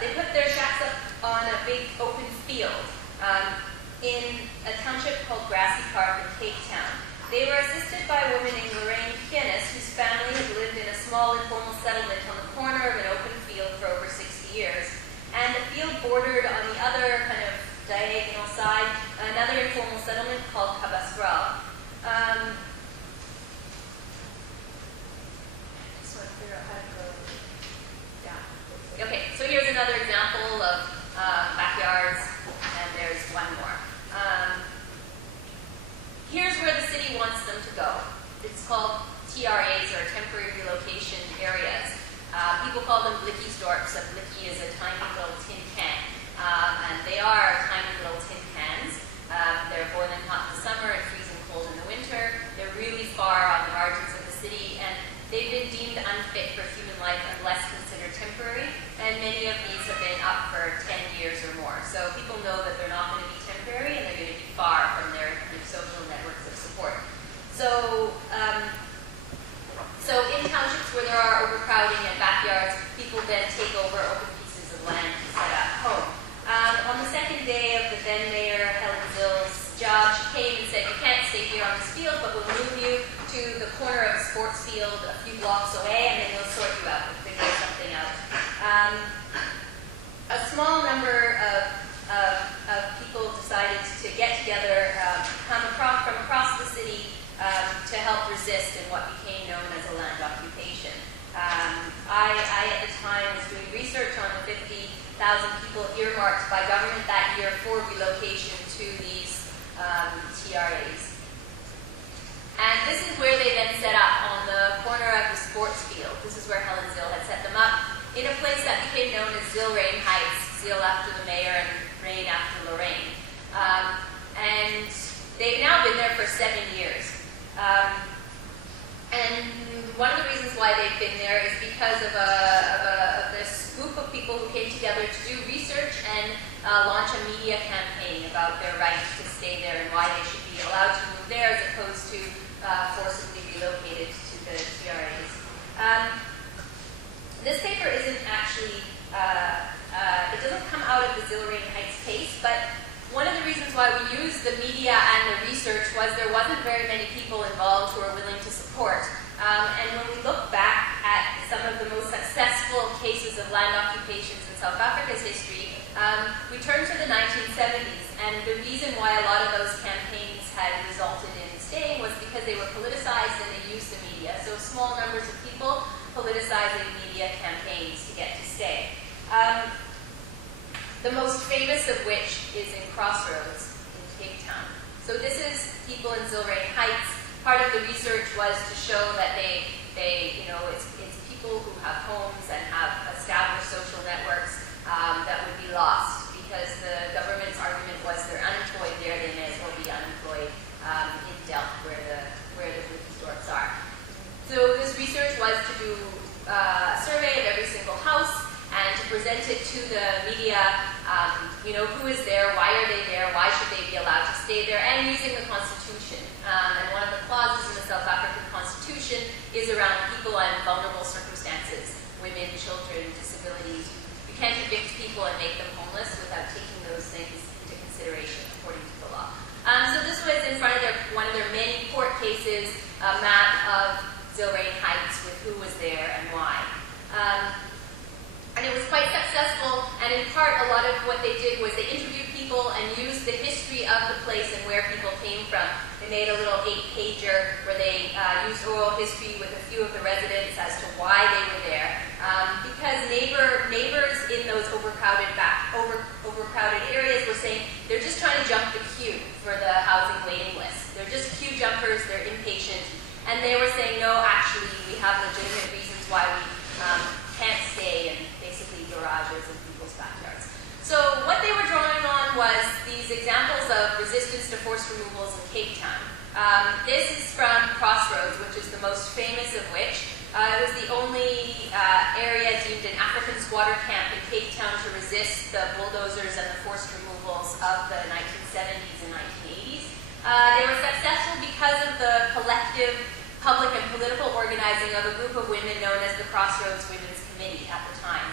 they put their shacks up on a big open field in a township called Grassy Park in Cape Town. They were assisted by a woman named Lorraine Pianis, whose family had lived in a small informal settlement on the corner of an open field for over 60 years. And the field bordered on the other kind of diagonal side another informal settlement called CAAS May. Just want to figure out how to go down. Okay, so here's another example of backyards, and there's one more. Here's where the city wants them to go. It's called TRAs, or temporary relocation areas. People call them blickiesdorps. A blickie is a tiny little tin can. And they are tiny little tin cans. They're boiling hot in the summer and freezing cold in the winter. They're really far on the margins of the city, and they've been deemed unfit for human life unless considered temporary. And many of these have been up for 10 years or more. So people know that they're not going to be temporary, and they're going to be far from their kind of social networks of support. So in townships where there are overcrowding and backyards, people then take over open pieces of land to set up home. On the second day of the then mayor, Helen Zill's job, she came and said, you can't stay here on this field, but we'll move you to the corner of a sports field a few blocks away, and then we'll sort you out. We'll figure something out. A small number of people decided to get together, come from across the city to help resist in what became known as a land occupation. I at the time, was doing research on the 50,000 people earmarked by government that year for relocation to these TRAs. And this is where they then set up, on the corner of the sports field. This is where Helen Zill had set them up, in a place that became known as Zill-Rain Heights, Zill after the mayor and Rain after Lorraine. And they've now been there for 7 years. And one of the reasons why they've been there is because of this group of people who came together to do research and launch a media campaign about their right to stay there and why they should be allowed to move there as opposed to forcibly relocated to the TRAs. This paper isn't actually, it doesn't come out of the Zill-Rain Heights case, but one of the reasons why we used the media and the research was there wasn't very many people involved who were willing to support. And when we look back at some of the most successful cases of land occupations in South Africa's history, we turn to the 1970s, and the reason why a lot of those campaigns had resulted in staying was because they were politicized and they used the media. So small numbers of people politicizing media campaigns to get to stay. The most famous of which is in Crossroads in Cape Town. So this is people in Zill-Rain Heights. Part of the research was to show that it's people who have homes and have established social networks that would be lost, because the government's argument was they're unemployed there, they may as well be unemployed in Delft, where the blickiesdorps are. So this research was to do a survey of every single house and to present it to the media, who is there, why are they there, why should they be allowed to stay there, and using the Constitution. And one of the clauses in the South African Constitution is around people in vulnerable circumstances, women, children, disabilities. You can't evict people and make them homeless without taking those things into consideration according to the law. So this was in front of one of their many court cases, a map of Zill-Rain Heights with who was there and why. And it was quite successful, and in part a lot of what they did was they interviewed people and used the history of the place and where people came from. They made a little 8-pager where they used oral history with a few of the residents as to why they were there. Because neighbors in those overcrowded areas were saying they're just trying to jump the queue for the housing waiting list. They're just queue jumpers, they're impatient. And they were saying, no, actually, we have legitimate reasons why we can't stay in basically garages and people's backyards. So what they were drawing on was these examples of resistance to forced removals in Cape Town. This is from Crossroads, which is the most famous of which. It was the only area deemed an African squatter camp in Cape Town to resist the bulldozers and the forced removals of the 1970s and 1980s. They were successful because of the collective public and political organizing of a group of women known as the Crossroads Women's Committee at the time.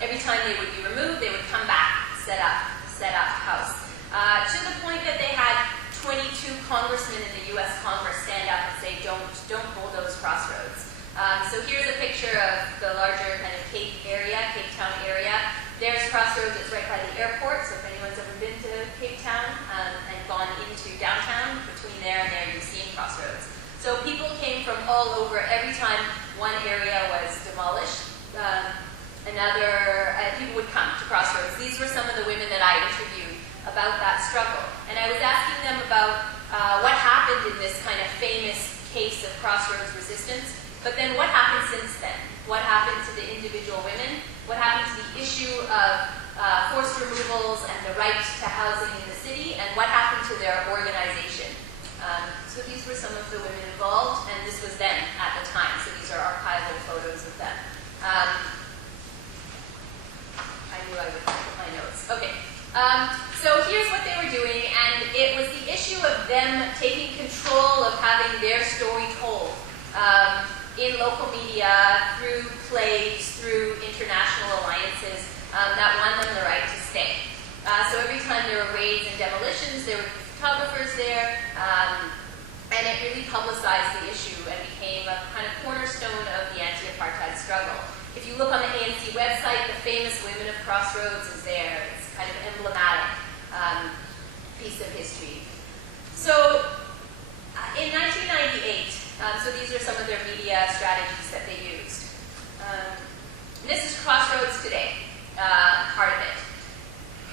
Every time they would be removed, they would come back, set up house. To the point that they had 22 congressmen in the U.S. Congress stand up and say, don't bulldoze Crossroads. So here's a picture of the larger kind of Cape Town area. There's Crossroads, it's right by the airport, so if anyone's ever been to Cape Town and gone into downtown, between there and there you've seen Crossroads. So people came from all over. Every time one area was demolished, people would come to Crossroads. These were some of the women that I interviewed about that struggle. And I was asking them about what happened in this kind of famous case of Crossroads resistance, but then what happened since then? What happened to the individual women? What happened to the issue of forced removals and the right to housing in the city? And what happened to their organization? So these were some of the women involved, and this was them at the time. So these are archival photos of them. I knew I would put my notes. Okay. So here's what they were doing, and it was the issue of them taking control of having their story told in local media, through plays, through international alliances that won them the right to stay. So every time there were raids and demolitions, there would be photographers there, and it really publicized the issue and became a kind of cornerstone of the anti-apartheid struggle. If you look on the ANC website, the famous Women of Crossroads is there. It's kind of emblematic piece of history. So in 1998, so these are some of their media strategies that they used. This is Crossroads today, part of it.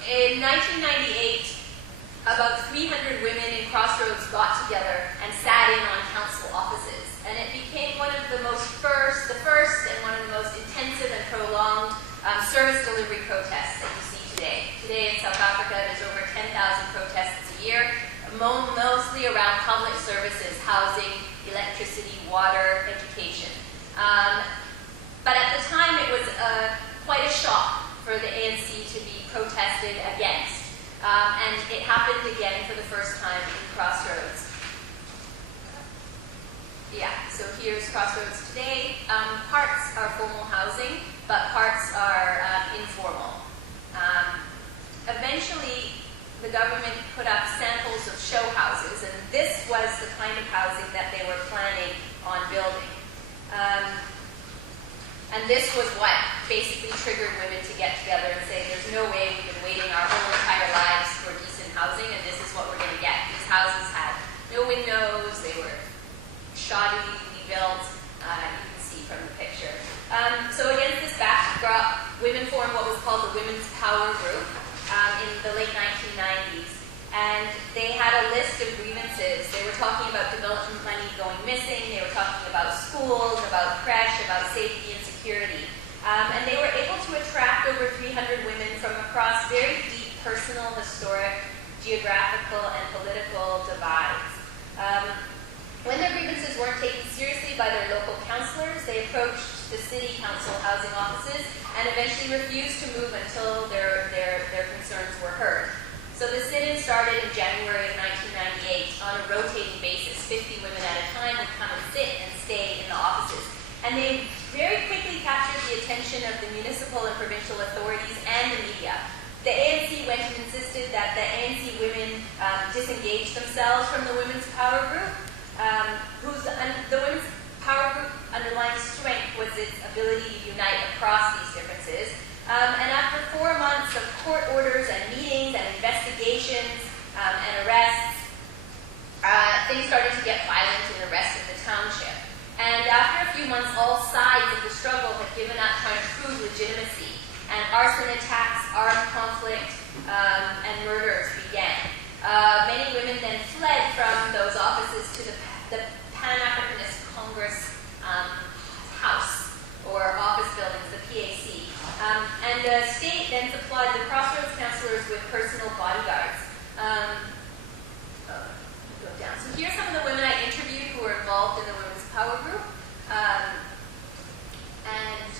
In 1998, about 300 women in Crossroads got together and sat in on council offices. And it became one of the first and one of the most intensive and prolonged service delivery protests that you see today. Today in South Africa, there's over 10,000 protests a year, mostly around public services, housing, electricity, water, education. But at the time, it was quite a shock for the ANC to be protested against. And it happened again for the first time in Crossroads. Yeah, so here's Crossroads today. Parts are formal housing, but parts are informal. Eventually, the government put up samples of show houses, and this was the kind of housing that they were planning on building. And this was what basically triggered women to get together and say, there's no way we've been waiting our whole entire lives for decent housing, and this is what we're going to get. These houses had no windows, they were shoddily built, you can see from the picture. So against this backdrop, women formed what was called the Women's Power Group in the late 1990s. And they had a list of grievances. They were talking about development money going missing, they were talking about schools, about creche, about safety and security. And they were able to attract over 300 women from across very deep personal, historic, geographical, and political divides. When their grievances weren't taken seriously by their local councillors, they approached the city council housing offices and eventually refused to move until their concerns were heard. So the sit-in started in January of 1998 on a rotating basis. 50 women at a time would come and sit and stay in the offices. And they very quickly captured the attention of the municipal and provincial authorities and the media. The ANC went and insisted that the ANC women disengage themselves from the Women's Power Group. The Women's Power Group underlying strength was its ability to unite across these differences. And after 4 months of court orders and meetings and investigations and arrests, things started to get violent in the rest of the township. And after a few months, all sides of the struggle had given up trying to prove legitimacy. And arson attacks, armed conflict, and murders began. Many women then fled from those offices to the Pan-Africanist Congress House, or office buildings, the PAC. And the state then supplied the Crossroads councillors with personal bodyguards. Go down. So here's some of the women I interviewed who were involved in the Women's Power Group. And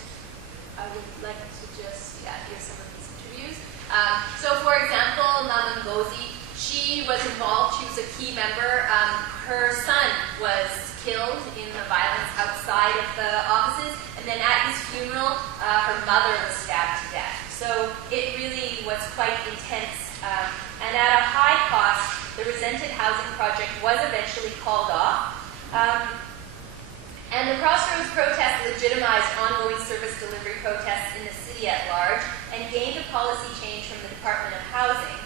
I would like to just, here's some of these interviews. So for example, Mama Ngozi, she was involved, she was a key member. Her son was killed in the violence outside outside of the offices, and then at his funeral, her mother was stabbed to death. So it really was quite intense. And at a high cost, the resented housing project was eventually called off. And the Crossroads protest legitimized ongoing service delivery protests in the city at large and gained a policy change from the Department of Housing.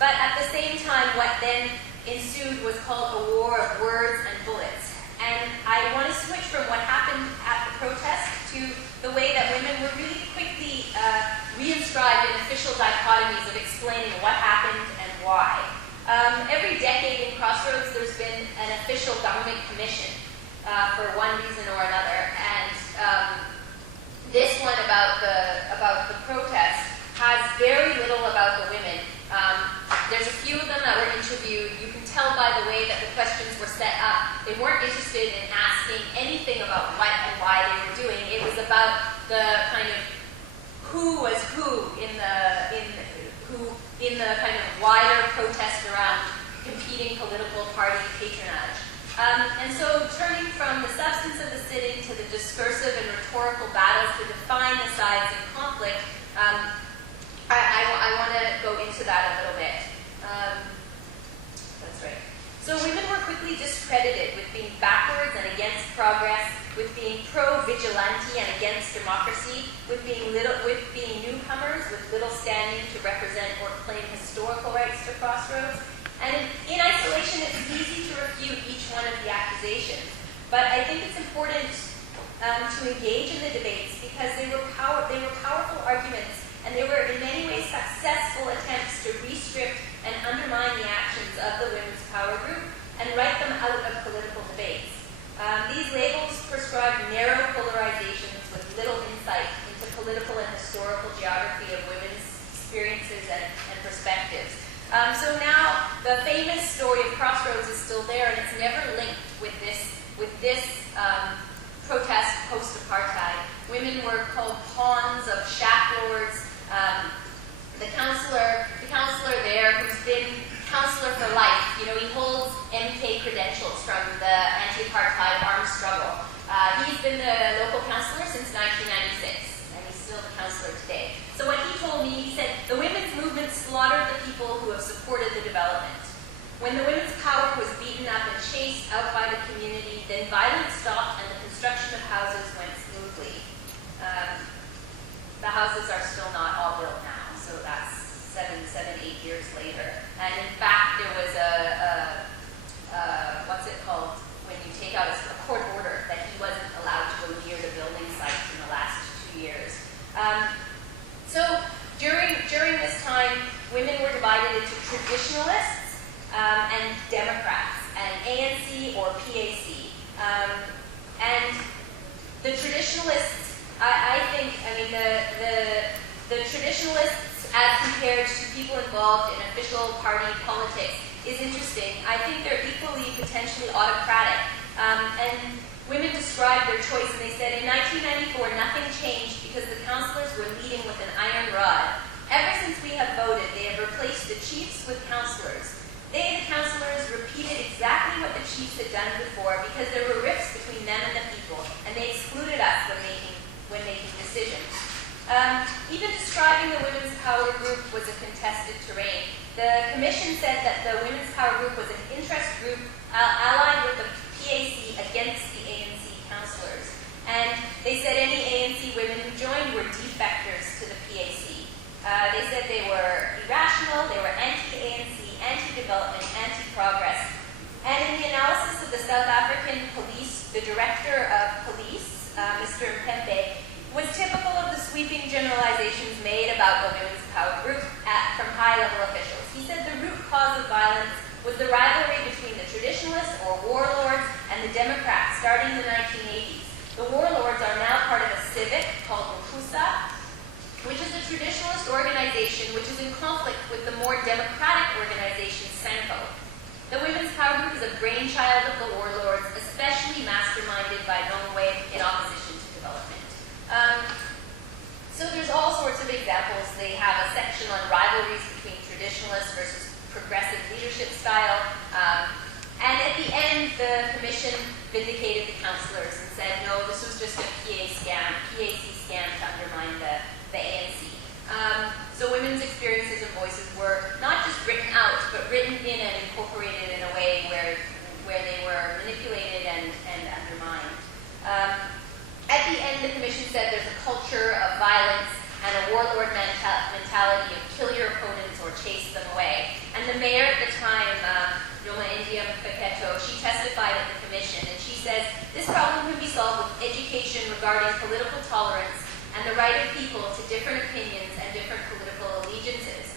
But at the same time, what then ensued was called a war of words and bullets. And I want to switch from what happened at the protest to the way that women were really quickly reinscribed in official dichotomies of explaining what happened and why. Every decade in Crossroads, there's been an official government commission for one reason or another, and this one about the protest has very little about the women. There's a few of them that were interviewed. You can tell by the way that the questions were set up. They weren't interested in asking anything about what and why they were doing. It was about the kind of who was who in the kind of wider protest around competing political party patronage. And so turning from the substance of the sitting to the discursive and rhetorical battles to define the sides in conflict, I want to go into that a little bit. That's right. So women were quickly discredited with being backwards and against progress, with being pro-vigilante and against democracy, with being newcomers with little standing to represent or claim historical rights to Crossroads. And in isolation, it's easy to refute each one of the accusations. But I think it's important to engage in the debates because they were powerful arguments, and they were in many ways successful attempts to re-strip and undermine the actions of the Women's Power Group and write them out of political debates. These labels prescribe narrow polarizations with little insight into political and historical geography of women's experiences and perspectives. So now the famous story of Crossroads is still there, and it's never linked with this protest post-apartheid. Women were called pawns of shack lords. The counselor there, who's been counselor for life, he holds MK credentials from the anti-apartheid armed struggle. He's been the local counselor since 1996, and he's still the counselor today. So what he told me, he said, the women's movement slaughtered the people who have supported the development. When the women's power was beaten up and chased out by the community, then violence stopped and the construction of houses went smoothly. The houses are still not all built now, so that's 8 years later. And in fact, there was what's it called, when you take out a court order that he wasn't allowed to go near the building site in the last 2 years. So during this time, women were divided into traditionalists and Democrats, and ANC or PAC. And the traditionalists, the traditionalists as compared to people involved in official party politics is interesting. I think they're equally potentially autocratic. And women described their choice, and they said, in 1994, nothing changed because the councillors were leading with an iron rod. Ever since we have voted, they have replaced the chiefs with councillors. They, the councillors, repeated exactly what the chiefs had done before because there were rifts between them and the people, and they excluded us when making decisions. Even describing the Women's Power Group was a contested terrain. The commission said that the Women's Power Group was an interest group allied with the PAC against the ANC councillors. And they said any ANC women who joined were defectors to the PAC. They said they were irrational, they were anti-ANC, anti-development, anti-progress. And in the analysis of the South African police, the director of police, Mr. Mpembe, was typical of the sweeping generalizations made about the Women's Power Group from high-level officials. He said the root cause of violence was the rivalry between the traditionalists, or warlords, and the Democrats, starting in the 1980s. The warlords are now part of a civic called CAAS, which is a traditionalist organization which is in conflict with the more democratic organization, Sanko. The Women's Power Group is a brainchild of the warlords, especially masterminded by Nongwe in opposition to development. So there's all sorts of examples. They have a section on rivalries between traditionalists versus progressive leadership style. And at the end, the commission vindicated the councillors and said just a PAC scam to undermine the ANC. So women's experiences and voices were not just written out, but written in and incorporated in a way where they were manipulated and undermined. At the end, the commission said there's a culture of violence and a warlord mentality of kill your opponents or chase them away. And the mayor at the time, Roma India Paqueto, she testified at the commission, and she says, this problem can be solved with education regarding political tolerance and the right of people to different opinions and different political allegiances.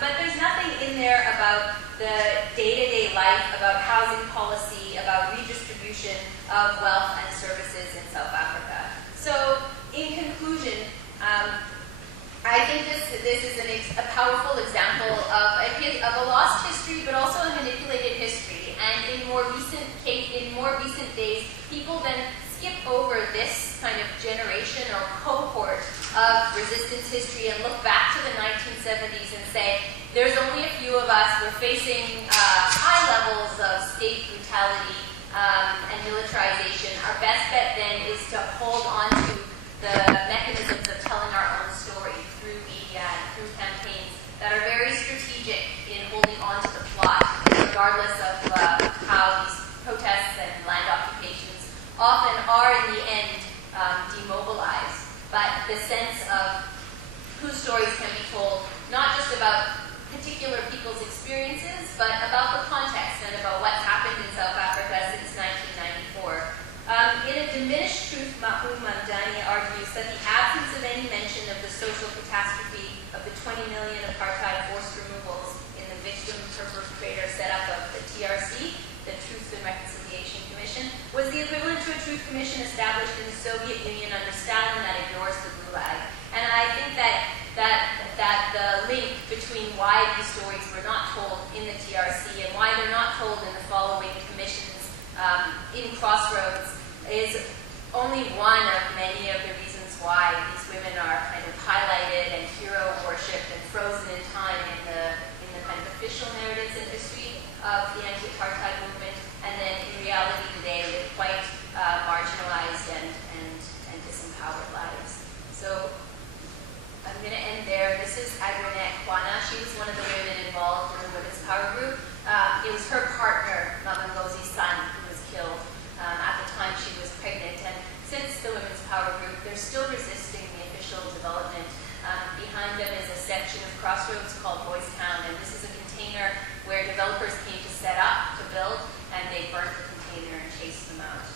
But there's nothing in there about the day-to-day life, about housing policy, about redistribution of wealth and services in South Africa. So, in conclusion, I think this is a powerful example of a lost history, but also a manipulated history. And in more recent days, people then skip over this kind of generation or cohort of resistance history and look back to the 1970s and say, there's only a few of us, we're facing high levels of state brutality and militarization. Our best bet then is to hold on to the mechanisms of telling our own story through media and through campaigns that are very strategic in holding on to the plot, regardless of how these protests and land occupations often are in the end demobilized. But the sense of whose stories can be told, not just about particular people's experiences, but about the context and about what's happened in South Africa since 1994. In a diminished truth, Mahmoud Mamdani argues that the absence of any mention of the social catastrophe of the 20 million apartheid forced removals in the victim-perpetrator setup of the TRC, the Truth and Reconciliation Commission, was the equivalent to a truth commission established in the Soviet Union under Stalin that ignores the Gulag. And I think that the link between why these stories were not told in the TRC and why they're not told in the following commissions in Crossroads is only one of many of the reasons why these women are kind of highlighted and hero worshipped and frozen in time in the kind of official narratives and history of the anti-apartheid movement, and then in reality today live quite marginalized and disempowered lives. So I'm going to end there. This is Agrinet Kwana. She was one of the women involved in the Women's Power Group. It was her partner, Mama Ngozi's son, who was killed at the time she was pregnant. And since the Women's Power Group, they're still resisting the official development. Behind them is a section of Crossroads called Boys Town, and this is a container where developers came to set up, to build, and they burnt the container and chased them out.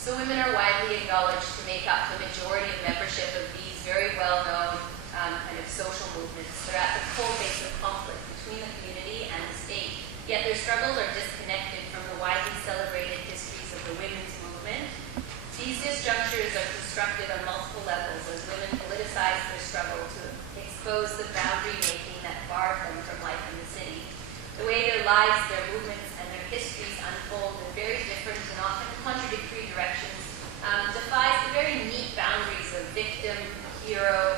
So women are widely acknowledged to make up the majority of membership of these very well-known kind of social movements. They're at the coalface of conflict between the community and the state, yet their struggles are disconnected from the widely celebrated histories of the women's movement. These disjunctures are constructed on multiple levels as women politicize their struggle to expose the boundary making that barred them from life in the city. The way their lives, their movements, and their histories unfold in very different and often contradictory directions defies the very neat boundaries of victim, hero,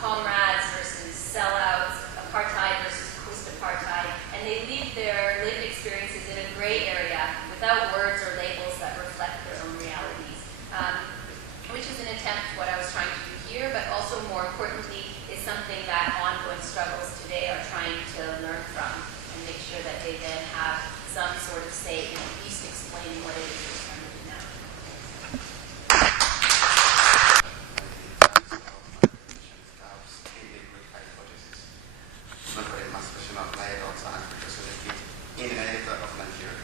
comrades versus sellouts, apartheid versus post-apartheid, and they leave their lived experiences in a gray area without words or labels that reflect their own realities, which is an attempt at what I was trying to do here, but also more importantly is something that ongoing struggles today are trying to learn from and make sure that they then have some sort of say in at least explaining what it is they're trying to do now. In the editor of Nigeria.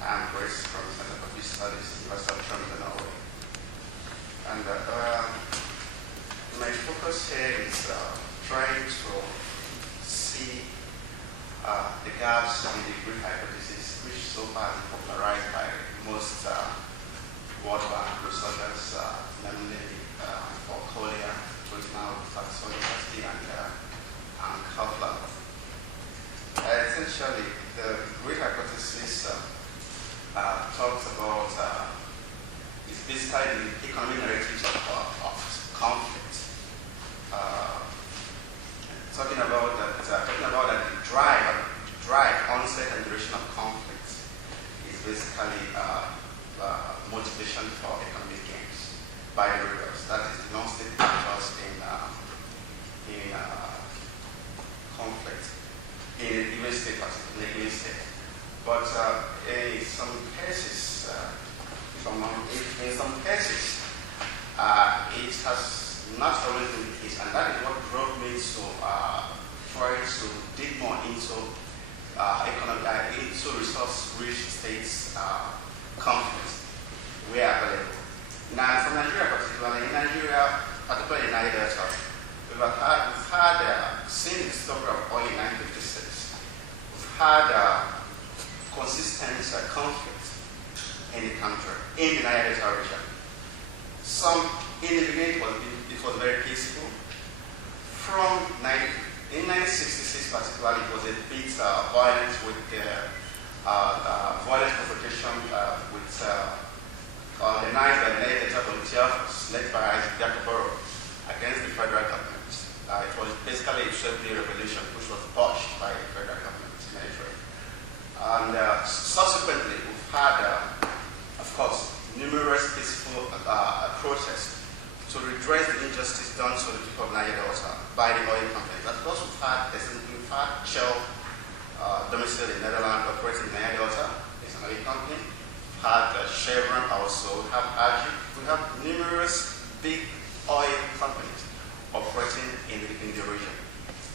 I'm Grace from the Center for Peace Studies, University of Toronto, Norway. And my focus here is trying to see the gaps in the group hypothesis, which so far is popularized by most World Bank researchers, namely for Collier, who is now at Oxford University, and Kaufler. Essentially, the great hypothesis talks about is basically the economic narratives of conflict. Talking about that the drive, onset, and duration of conflict is basically motivation not always been the case, and that is what drove me to try to dig more into into resource-rich states conflicts where available. Now, from Nigeria particularly, particularly in Nigeria, we've had since the discovery of oil in 1956, we've had consistent conflict in the country, in the Niger Delta region. Some, in the beginning, it was very peaceful. In 1966 particularly, it was a bit violent with violent confrontation with organized by the Niger Delta volunteers led by Jacoboro against the federal government. It was basically a 12-day revolution which was botched by the federal government military. And subsequently, we've had, of course, numerous peaceful protests to redress the injustice done to the people of Niger Delta by the oil companies. Of course, we've had Shell, domiciled in the Netherlands, operating in Niger Delta. It's an oil company. We've had Chevron also. We have AG. We have numerous big oil companies operating in the region.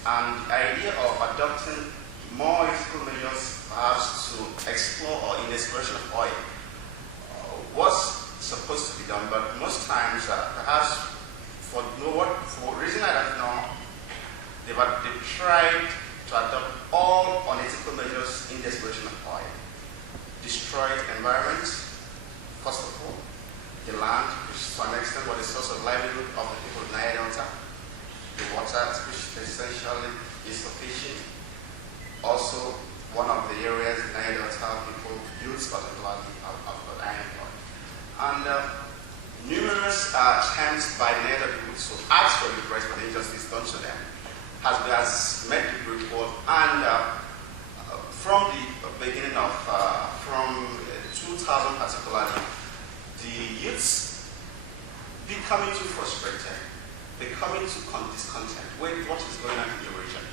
And the idea of adopting more ethical measures perhaps to explore or in the exploration of oil was supposed to be done, but most times, perhaps for reason I don't know, they've tried to adopt all unethical measures in the exploration of oil. Destroyed environment, first of all, the land, which to an extent was the source of livelihood of the people of Niger Delta, the water, which essentially is for fishing. Also, one of the areas in Niger Delta people use particularly of iron ore. And numerous attempts by the Niger people to ask for redress for the injustice done to them has met the report. And from the beginning of, from 2000 particularly, the youths becoming too frustrated, becoming too discontent with what is going on in the region,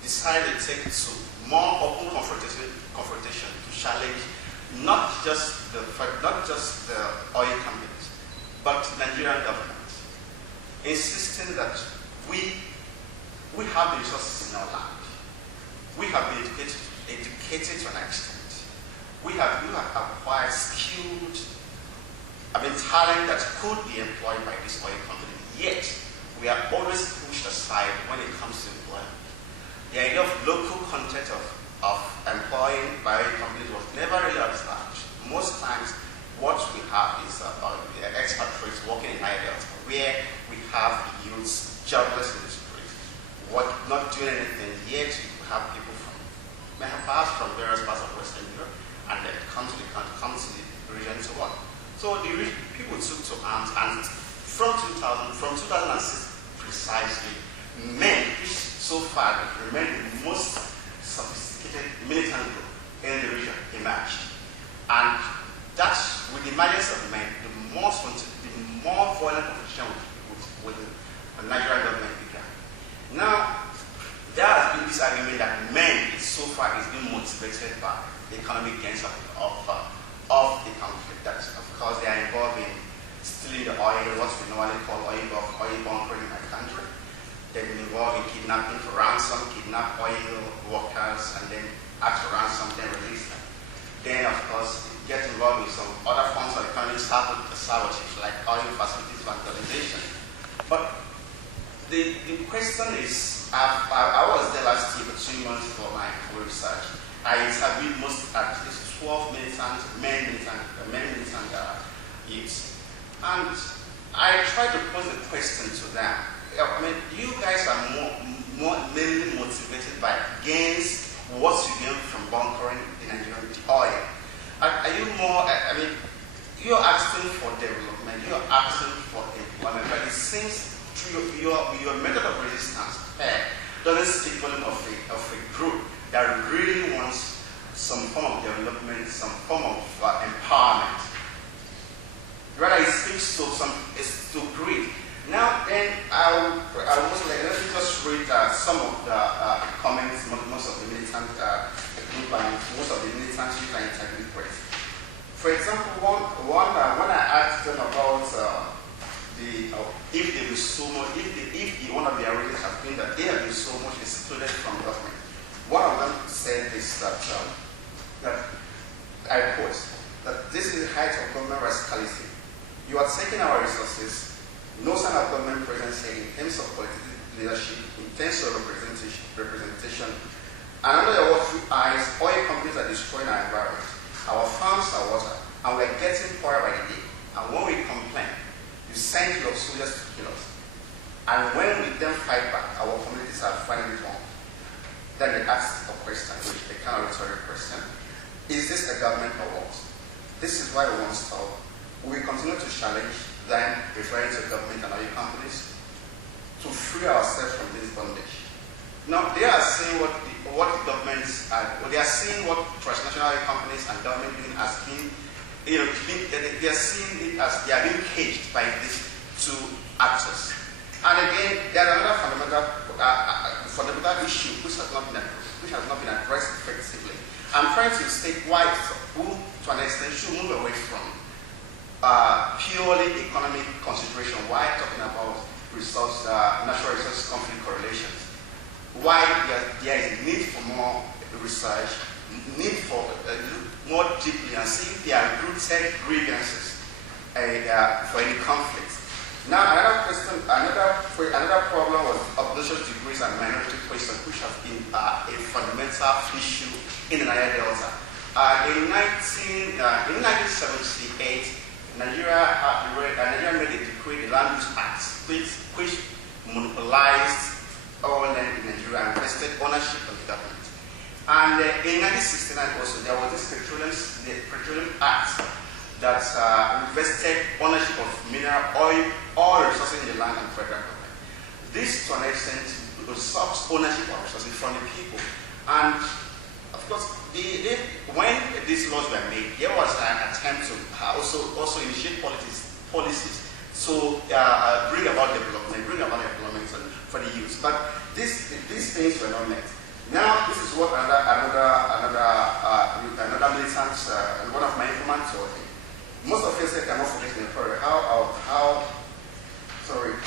decided to take to more open confrontation to challenge not just the oil companies, but Nigerian government, insisting that we have the resources in our land. We have been educated to an extent. We have acquired skilled, talent that could be employed by this oil company. Yet we are always pushed aside when it comes to employment. The idea of local content of employing by companies was never really established. Most times, what we have is expatriates working in Niger Delta, where we have youths jobless in the street, not doing anything. Yet we have people perhaps from various parts of Western Europe, and they come to the region to work. So the people took to arms, and from 2006 precisely, men, which so far remain the most sophisticated militant group in the region, emerged. And that's, with the emergence of men, the more violent competition with the Nigerian government began. Now, there has been this argument that men so far is being motivated by the economic gains of the conflict. That, of course, they are involved in stealing the oil, what we normally call oil bunkering in my country. They've been involved in kidnapping for ransom, kidnap oil workers, and then ask for ransom, then release them. Then, of course, get involved with some other forms of economic sabotage, like oil facilities vandalization. But the question is, I was there last year for 2 months for my research. I interviewed at least 12 men militant youths. And I tried to pose a question to them. You guys are mainly motivated by gains, what you gain from bunkering the Nigerian oil. Are you more, you're asking for development, you're asking for employment, but it seems through your method of resistance doesn't speak volume of a group that really wants some form of development, some form of empowerment. Rather, it speaks to greed. Now, then, let me just read some of the comments most of the militant group and most of the militant youth I interviewed with. For example, when I asked them about if there is so much, if one of the arguments has been that they have been so much excluded from government, one of them said is that, that I quote, that this is the height of government rascality. You are taking our resources, no sign of government presence here in terms of political leadership, in terms of representation. And under your watchful eyes, oil companies are destroying our environment, our farms, our water, and we're getting poorer by the day. And when we complain, you send your soldiers to kill us. And when we then fight back, our communities are finding it wrong. Then they ask a question, which is a kind of rhetorical question. Is this a government or what? This is why we want to stop. We continue to challenge them, referring to government and other companies, to free ourselves from this bondage. Now, they are saying what the governments are, they are seeing what transnational companies and government doing as being, they are seeing it as they are being caged by these two actors. And again, there is another fundamental issue which has not been addressed effectively. I'm trying to state why who, to an extent, should move away from purely economic consideration. Why talking about resource, natural resource conflict correlations? Why there is a need for more research, need for more deeply and see if there are rooted grievances for any conflict. Now, another problem was obnoxious degrees and minority questions, which have been a fundamental issue in the Niger Delta. In 1978, Nigeria made a decree, the Land Use Act, which monopolized all land in Nigeria and vested ownership of the government. And in 1969 also, there was this Petroleum Act that vested ownership of mineral oil resources in the land and federal government. This, to an extent, usurps ownership of resources from the people. And of course, when these laws were made, there was an attempt to also initiate policies to bring about development for the youth. But these things were not met. Now, this is what another militant, one of my informants told me. Most of you say cannot forget in the story.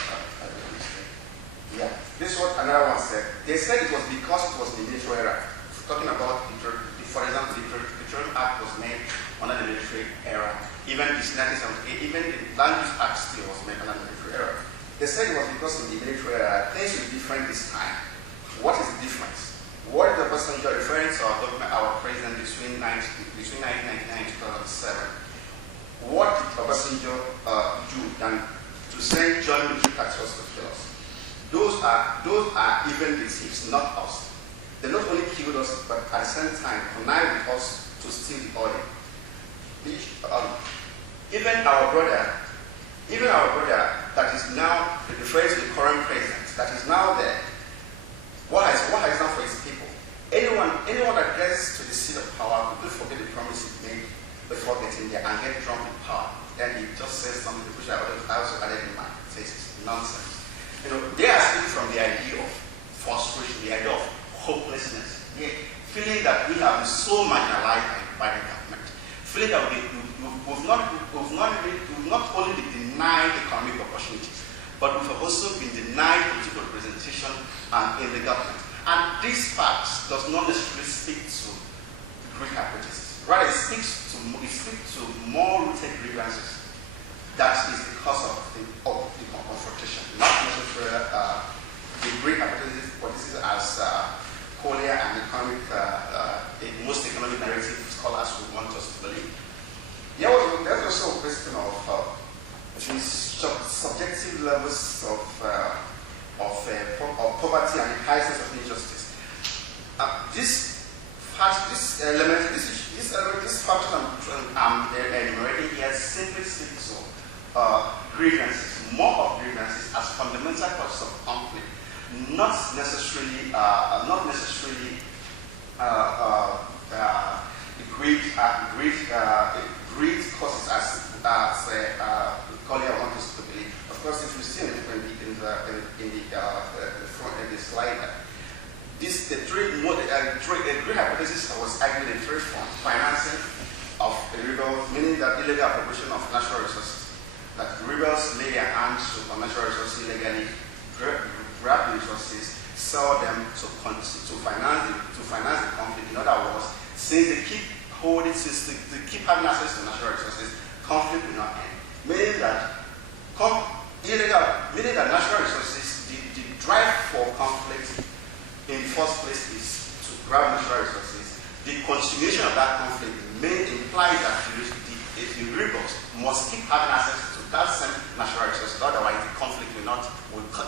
This is what another one said. They said it was because it was the military era. Talking about, for example, the Petroleum Act was made under the military era. Even the 1978, even the Land Use Act still was made under the military era. They said it was because in the military era, things will be different this time. What is the difference? What is the percentage referring to our government, our president between 1999 and 2007? What did Obasanjo do than to send John military taxes to kill us? Those are even the thieves, not us. They not only killed us, but at the same time connived with us to steal the oil. Even our brother that is now referring to the current president, that is now there, what has done for his people? Anyone that gets to the seat of power will forget the promise he made before getting there and get drunk with power. Then he just says something which I also added in my thesis. Nonsense. They are speaking from the idea of frustration, the idea of hopelessness, feeling that we have been so marginalized by the government, feeling that we've not only been denied economic opportunities, but we have also been denied political representation in the government. And this fact does not necessarily speak to Greek hypothesis. Rather, it speaks to more rooted grievances. That is because of the confrontation, not necessarily the Greek hypothesis as Collier and most economic narrative scholars would want us to believe. There's also a question of subjective levels of poverty and the crisis of injustice. This factor I'm enumerating here simply speaks to grievances, more of grievances as fundamental causes of conflict, not necessarily great causes as Collier wants us to believe. Of course, if you see in the slide, the three hypothesis was argued in three forms: financing of the rebels, meaning that illegal appropriation of natural resources, that the rebels lay their hands on natural resources illegally, grab the resources, sell them to finance the conflict. In other words, since they keep they keep having access to natural resources, conflict will not end. Meaning that natural resources, the drive for conflict in the first place is to grab natural resources. The continuation of that conflict may imply that the rebels must keep having access to that same natural resources, otherwise the conflict will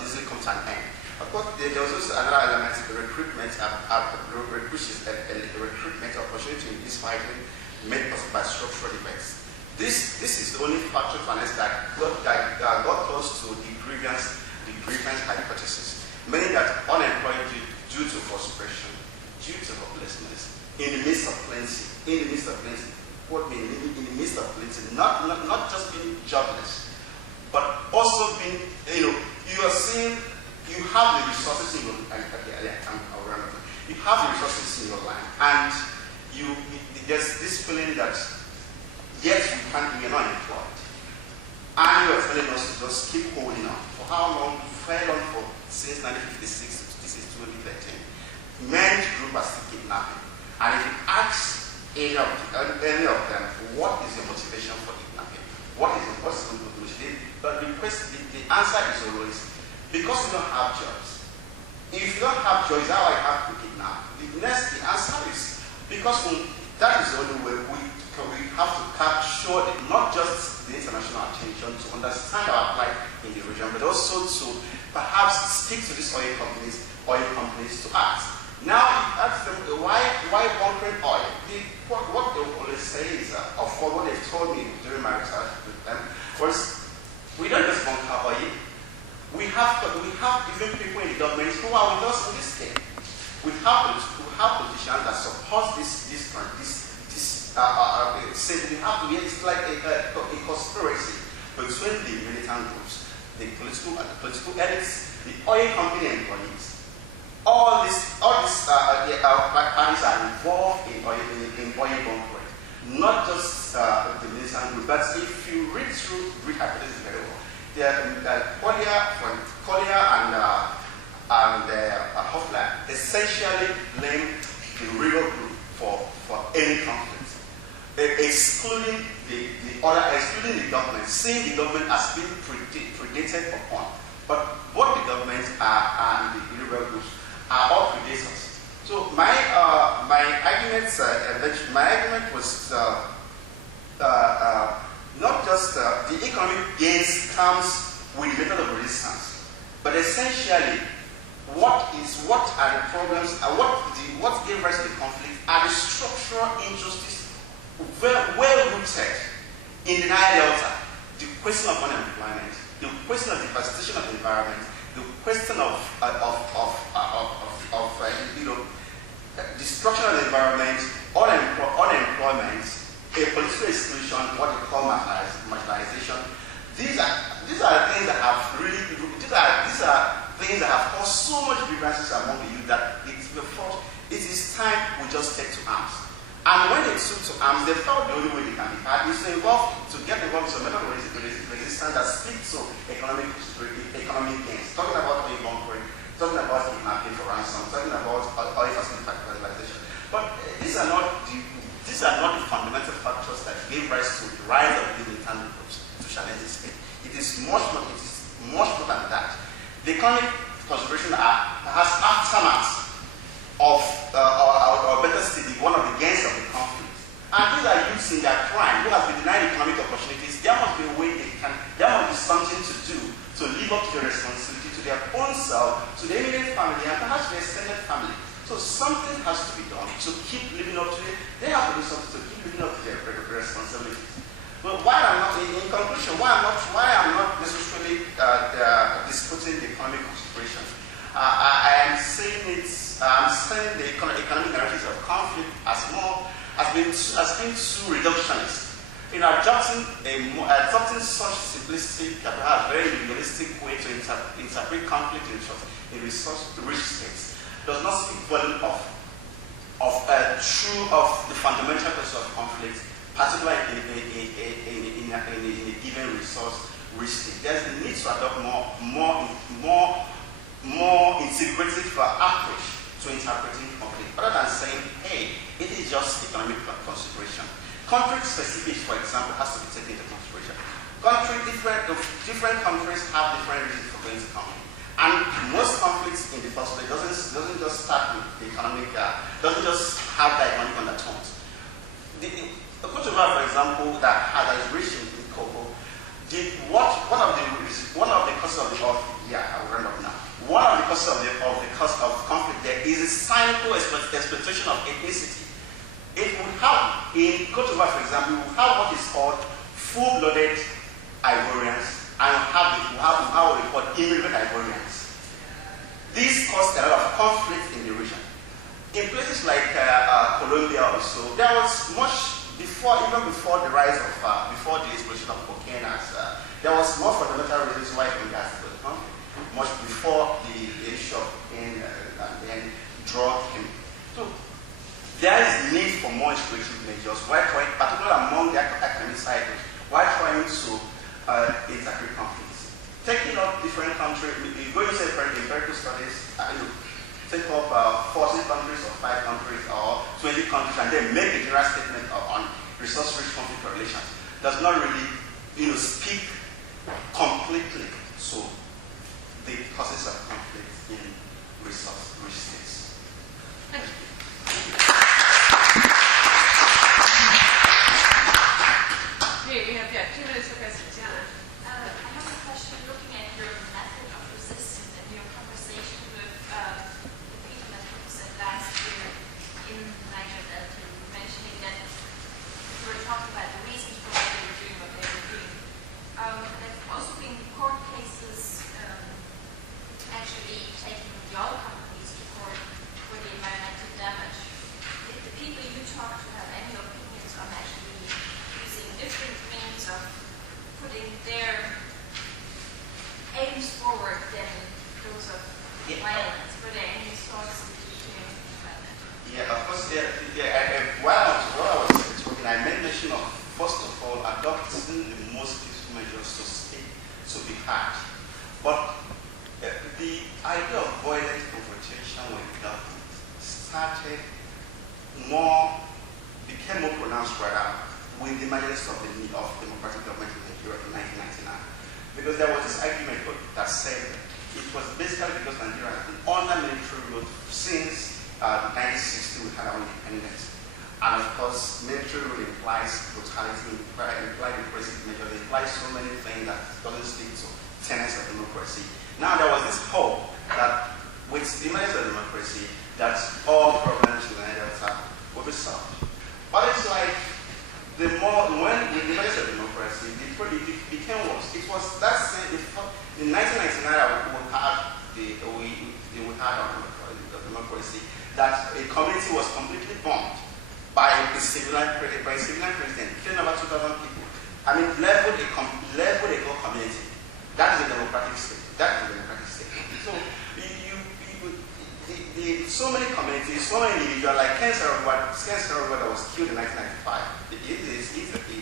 easily come to an end. Of course, there was also another element, the recruitment, which is a recruitment opportunity in this fighting made possible by structural defects. This is the only factual finance that got close to the grievance hypothesis, meaning that unemployed due to frustration, due to hopelessness, in the midst of plenty, what mean in the midst of plenty, not just being jobless, but also being, you are seeing. You have the resources in your land, you have the resources in your land, and there's this feeling that yes, we are not employed, and you are telling us to just keep holding on. For how long? Fair on since 1956 to this is 2013. Many groups are still kidnapping, and if you ask any of them, what is your motivation for kidnapping? What's the motivation? But the answer is always, because we don't have jobs. If you don't have jobs, how I have to kidnap? The answer is because that is the only way we have to capture not just the international attention to understand our plight in the region, but also to perhaps speak to these oil companies to ask. Now, you ask them why bunkering oil? What they always say is, of course, what they've told me during my research with them was, we don't just bunker oil. We have even people in the government who are with us in this game. We have politicians that support this say we have to. It's like a conspiracy between the militant groups, the political elites, the oil company employees. All these parties are involved in oil bunkering, not just the militant group. But if you read hypothesis very well, Collier and Hoffler essentially blame the rebel group for any conflict, excluding the government, seeing the government as being predated upon. But both the government and the rebel groups are all predators. So my argument was not just the economic gains comes with method of resistance, but essentially what are the problems and what gave rise to the conflict are the structural injustice well rooted in the Nile Delta. The question of unemployment, the question of devastation of the environment, the question of destruction of the environment, unemployment, a political exclusion, what they call marginalization. These are things that have caused so much grievances among the youth that it is time we just take to arms. And when they took to arms, they felt the only way they can be had is to get involved in some method of resistance that speaks to economic gains. Talking about oil bunkering, talking about kidnapping for ransom, talking about oil facility privatization. But these are not the fundamental factors that gave rise to the rise of the militant groups to challenge the state. It is much more than that. The economic consideration has aftermath of, or better still, one of the gains of the conflict. And these are youths in their prime who have been denied economic opportunities. There must be a way there must be something to do to live up to their responsibility, to their own self, to their immediate family, and perhaps their extended family. So something has to be done to keep living up to it. They have to do something to keep living up to their responsibilities. But in conclusion, why I'm not necessarily disputing the economic consideration. I am saying the economic narratives of conflict has been too reductionist. Adopting such simplistic, perhaps very individualistic way to interpret conflict in resource-rich states does not speak volume of the fundamental cause of conflict, particularly in a given resource rich state. There's a need to adopt more integrative approach to interpreting conflict, rather than saying, hey, it is just economic consideration. Country-specific, for example, has to be taken into consideration. Different countries have different reasons for going to conflict. And most conflicts in the first place doesn't just start with the economic, doesn't just have the economic undertones. The Cote d'Ivoire, for example, that is rich in cocoa, one of the causes of the I'll round up now. One of the causes of conflict there is a cynical exploitation of ethnicity. It would have, in Cote d'Ivoire, for example, we would have what is called full-blooded Ivorians, and we have what we call immigrant Ivorians. This caused a lot of conflict in the region. In places like Colombia also, there was much even before the rise of, before the explosion of cocaine, there was more fundamental reasons why we got to the conflict. Much before the issue of cocaine and then drug came. So there is need for more integrative measures, particularly among the academic cycles, while trying to interpret conflicts. Taking up different countries, going to say empirical studies, take up 14 countries or 5 countries or 20 countries and then make a general statement on resource-rich conflict relations does not really speak completely to the causes of conflict in resource-rich states. Thank you. Okay, we have 2 minutes for questions. Yeah. I have a question looking at your method of resistance and your conversation with the people that represented last year in Niger Delta, mentioning that you were talking about the reasons for why they were doing what they were doing. There have also been court cases actually taking the oil companies to court for the environmental damage. Did the people you talk to have any opinions on actually using different means of putting their aims forward than those of violence? Were there any thoughts that you shared about that? Yeah, of course. While I was talking, I made mention of, first of all, adopting the most peaceful measures to be had. But the idea of violent confrontation with government became more pronounced rather with the emergence of democratic government in Nigeria in 1999. Because there was this argument that said that it was basically because Nigeria has been under military rule since 1960 we had our independence. And of course, military rule implies brutality, implies repressive measures, implies so many things that doesn't speak to tenets of democracy. Now there was this hope that with the emergence of democracy, that all problems in Nigeria will be solved. But it's like when with the emergence of democracy, it became worse. It was that same. In 1999, we had democracy that a community was completely bombed by a civilian president, killing about 2,000 people. I mean, leveled a whole community. That is a democratic state. So so many communities, so many individuals, like Ken Saro-Wiwa that was killed in 1995. He's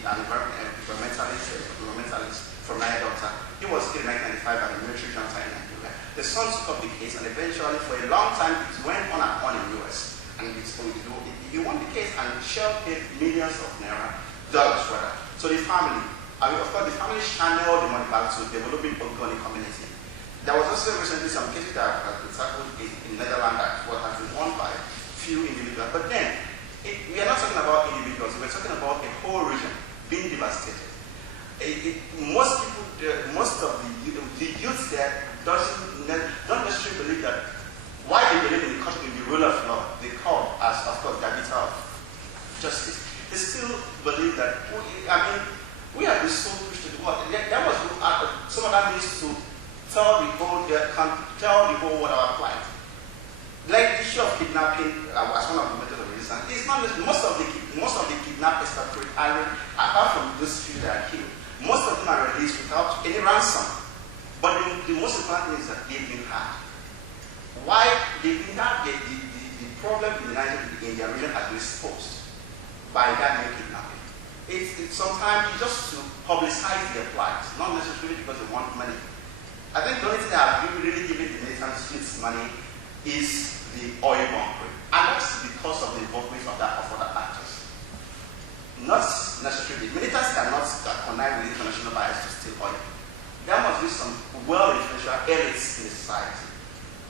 an environmentalist from Niger Delta. He was killed in 1995 by the military junta in Nigeria. The son took up the case, and eventually, for a long time, it went on and on in the US. And he won the case, and Shell paid millions of dollars rather. So the family, of course, the family channeled the money back to developing Ogoni community. There was also recently some cases that have been tackled in Netherlands that has been won by few individuals. But then, we are not talking about individuals, we're talking about a whole region being devastated. Most of the youth there don't necessarily believe that why they believe in the rule of law, they call as, of course, the arbiter of justice. They still believe that, we have been so pushed to the world. There was some of that means to tell the whole world our plight. Like the issue of kidnapping as one of the methods of resistance. It's not most of the kidnappers that were apart from those few that are killed, most of them are released without any ransom. But the most important thing is that they've been hurt. Why they've been hurt? The problem in the region has been exposed by that kidnapping. It's sometimes just to publicize their plight, not necessarily because they want money. I think the only thing that have really given the militants money is the oil bunkering. And that's because of the involvement of other actors. Not necessarily. Militants cannot connive with international buyers to steal oil. There must be some well-influential elites in the society,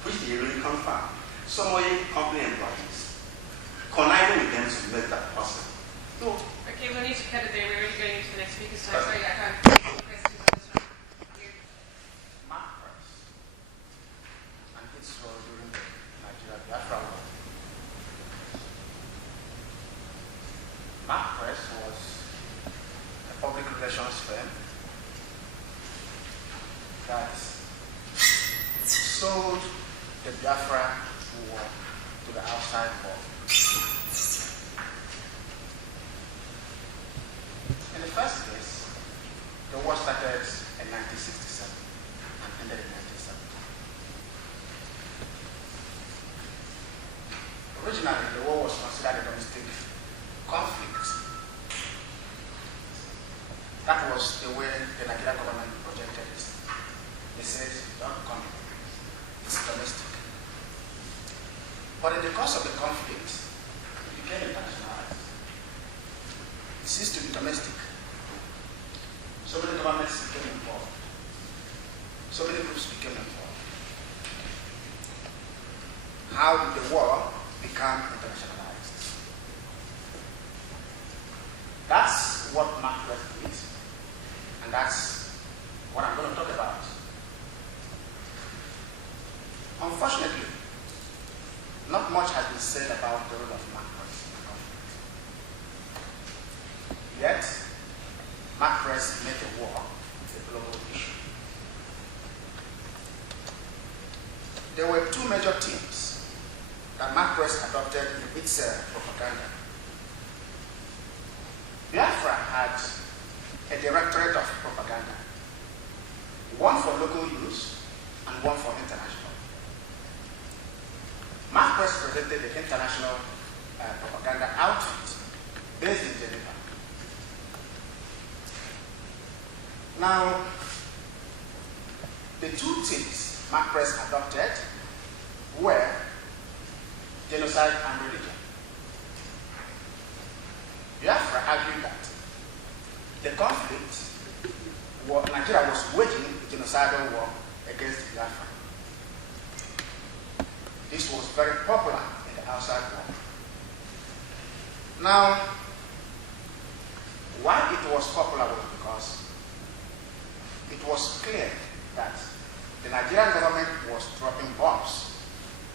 which they really come from. Some oil company employees, conniving with them to make that possible. So, Okay, we'll need to cut it there. We're already getting into the next speaker's time. Sorry, I can't. Questions on this one? Here. Mark Press and his role during the Nigeria Biafra War. Mark Press was a public relations firm that sold the Biafra war to the outside world. In the first place, the war started in 1967 and ended in 1970. Originally, the war was considered a domestic conflict. That was the way the Nigerian government projected it. They said, don't come, it's domestic. But in the course of the conflict, it became internationalized. It ceased to be domestic. So many governments became involved. So many groups became involved. How did the war become internationalized? That's what Mark Press did, and that's what I'm going to talk about. Unfortunately, not much has been said about the role of Mark Press in the conflict. Yet, Mark Press made the war a global issue. There were two major themes that Mark Press adopted in its propaganda. Biafra had a directorate of propaganda, one for local use and one for international. Mark Press presented the international propaganda outfit based in Geneva. Now, the two themes Mark Press adopted were genocide and religion. Biafra argued that the conflict, Nigeria was waging a genocidal war against Biafra. This was very popular in the outside world. Now, why it was popular was because it was clear that the Nigerian government was dropping bombs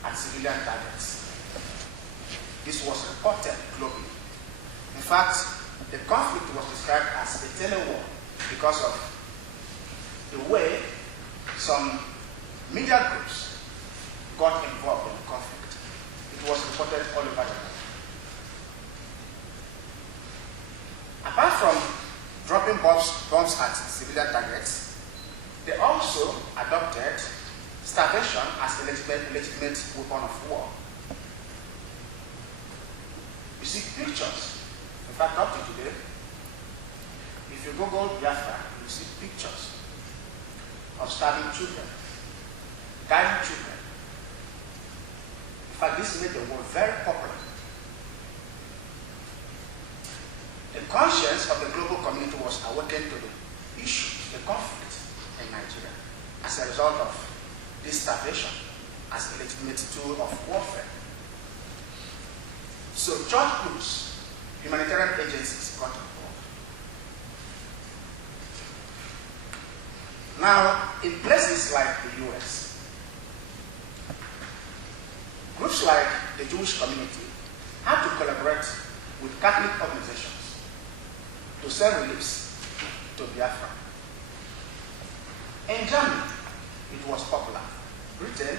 at civilian targets. This was reported globally. In fact, the conflict was described as a tele-war because of the way some media groups got involved in the conflict. It was reported all over the world. Apart from dropping bombs at civilian targets, they also adopted starvation as a legitimate weapon of war. You see pictures. In fact, up to today, if you Google Biafra, you see pictures of starving children, dying children. In fact, this made the war very popular. The conscience of the global community was awakened to the issue, the conflict in Nigeria, as a result of this starvation as a legitimate tool of warfare. So church groups, humanitarian agencies got involved. Now, in places like the US, groups like the Jewish community had to collaborate with Catholic organizations to send reliefs to Biafra. In Germany, it was popular. Britain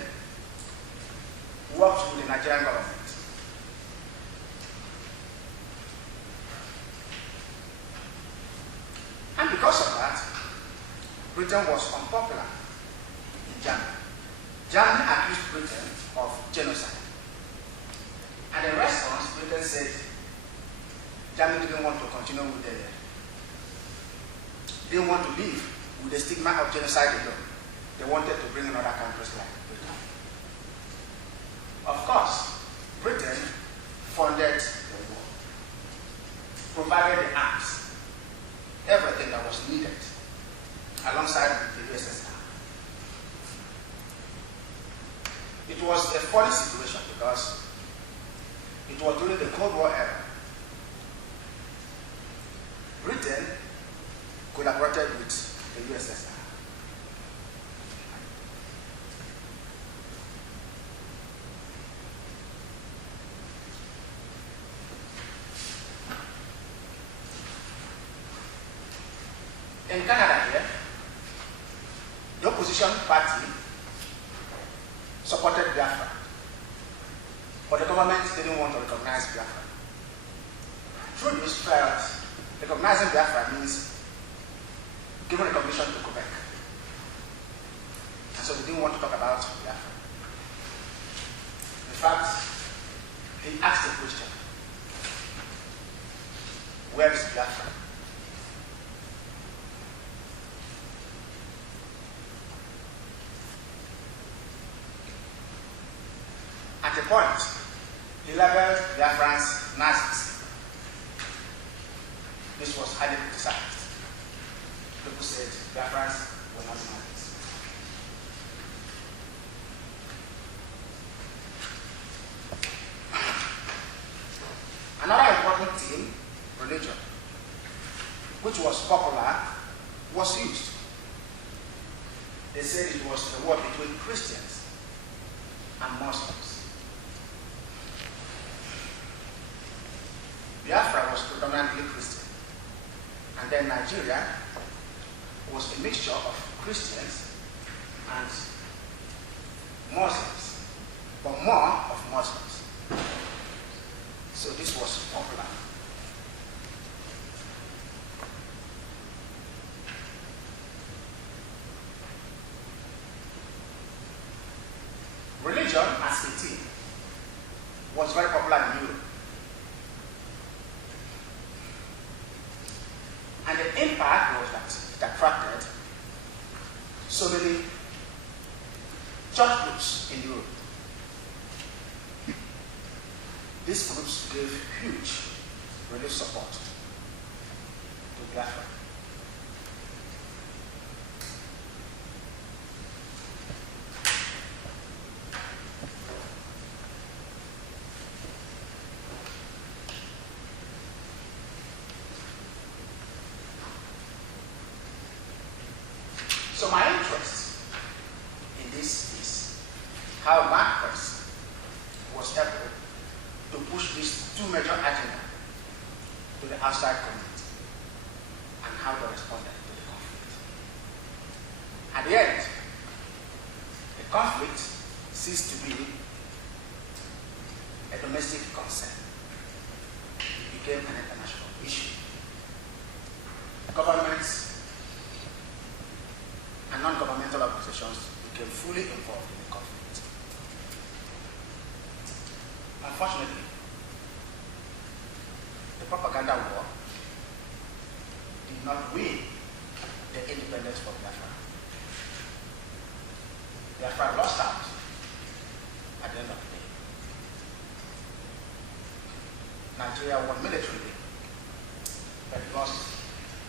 worked with the Nigerian government. And because of that, Britain was unpopular in Germany. Germany accused Britain of genocide. And in response, Britain said, Germany didn't want to continue with didn't want to live with the stigma of genocide alone. They wanted to bring in other countries like Britain. Of course, Britain funded the war, provided the arms, everything that was needed, alongside the USSR. It was a funny situation because it was during the Cold War era. Britain collaborated with the USSR. In Canada here, the opposition party supported Biafra, but the government didn't want to recognize Biafra. Through this felt recognizing Biafra means giving recognition to Quebec. And so they didn't want to talk about Biafra. In fact, they asked the question, where is Biafra? At a point, he labeled Biafrans Nazis. This was highly criticized. People said Biafrans were not Nazis. Another important theme, religion, which was popular, was used. They said it was a war between Christians and Muslims. Biafra was predominantly Christian, and then Nigeria was a mixture of Christians and Muslims, but more of Muslims. So this was popular. Religion as a theme was very popular in Europe. And the impact was that it attracted so many church groups in Europe. These groups gave huge religious support to Biafra. So my interest in this is how Marcus was able to push these two major agendas to the outside community and how they responded to the conflict. At the end, the conflict ceased to be a domestic concern. It became an international issue. Governments and non-governmental organizations became fully involved in the conflict. Unfortunately, the propaganda war did not win the independence for Biafra. Biafra lost out at the end of the day. Nigeria won militarily, but lost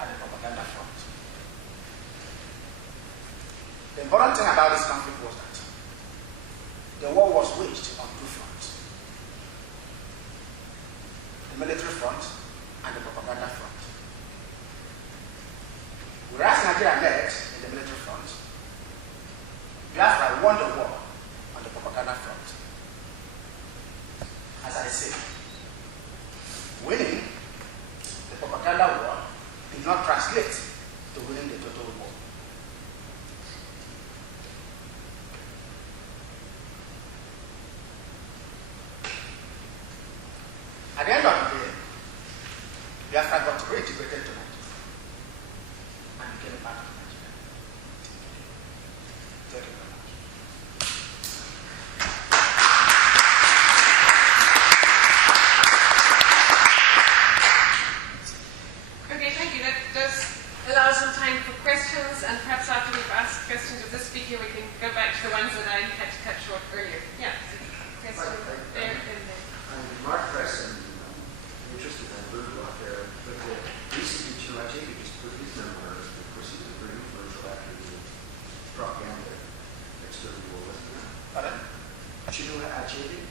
at the propaganda front. The important thing about this conflict was that the war was waged on two fronts: the military front and the propaganda front. Whereas Nigeria led in the military front, Biafra won the war on the propaganda front. As I said, winning the propaganda war did not translate to winning the total war. At the end of the day, Biafra got reintegrated to Nigeria and became a part of Nigeria. Thank you very much. I had to cut short earlier. Yeah, so question there and then. I'm Mark Press, and I'm interested in a little about there, but recently too, I take it just put his memoirs, of course he was very influential after the propaganda external war, wasn't it? Pardon? Chinua Achebe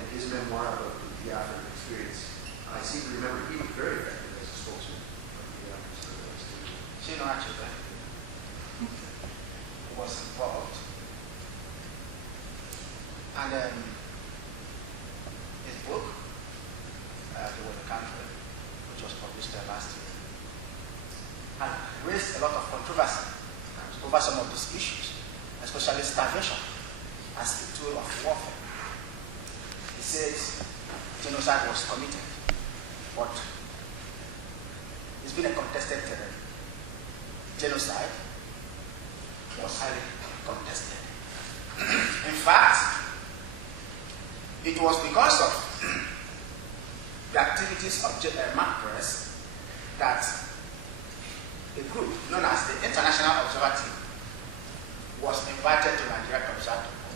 and his memoir about the Biafran experience. I seem to remember he was very effective as a spokesman of the Biafran experience. Chinua Achebe was involved, and his book, The World Country, which was published last year, had raised a lot of controversy over some of these issues, especially starvation as a tool of warfare. He says genocide was committed, but it's been a contested genocide. Was highly contested. In fact, it was because of the activities of Mark Press that a group known as the International Observer Team was invited to Nigeria to observe the war.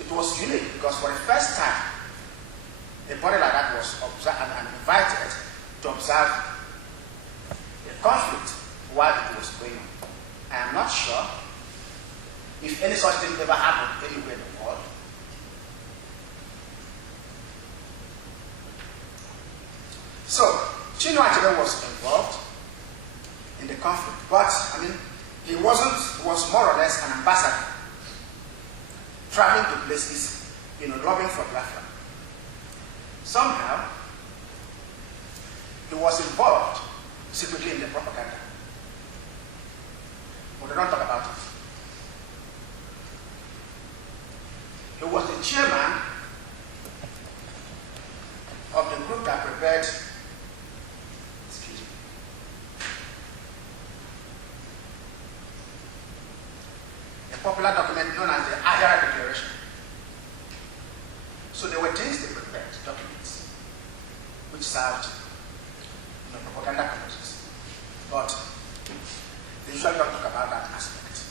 It was unique because for the first time, a body like that was observed and invited to observe a conflict while it was going on. I am not sure if any such thing ever happened anywhere in the world. So, Chinua Achebe was involved in the conflict, but he was more or less an ambassador, traveling to places, lobbying for Biafra. Somehow, he was involved secretly in the propaganda. But they don't talk about it. He was the chairman of the group that prepared, a popular document known as the Ahara Declaration. So there were things they prepared, documents, which served propaganda purposes. But they usually don't talk about that aspect.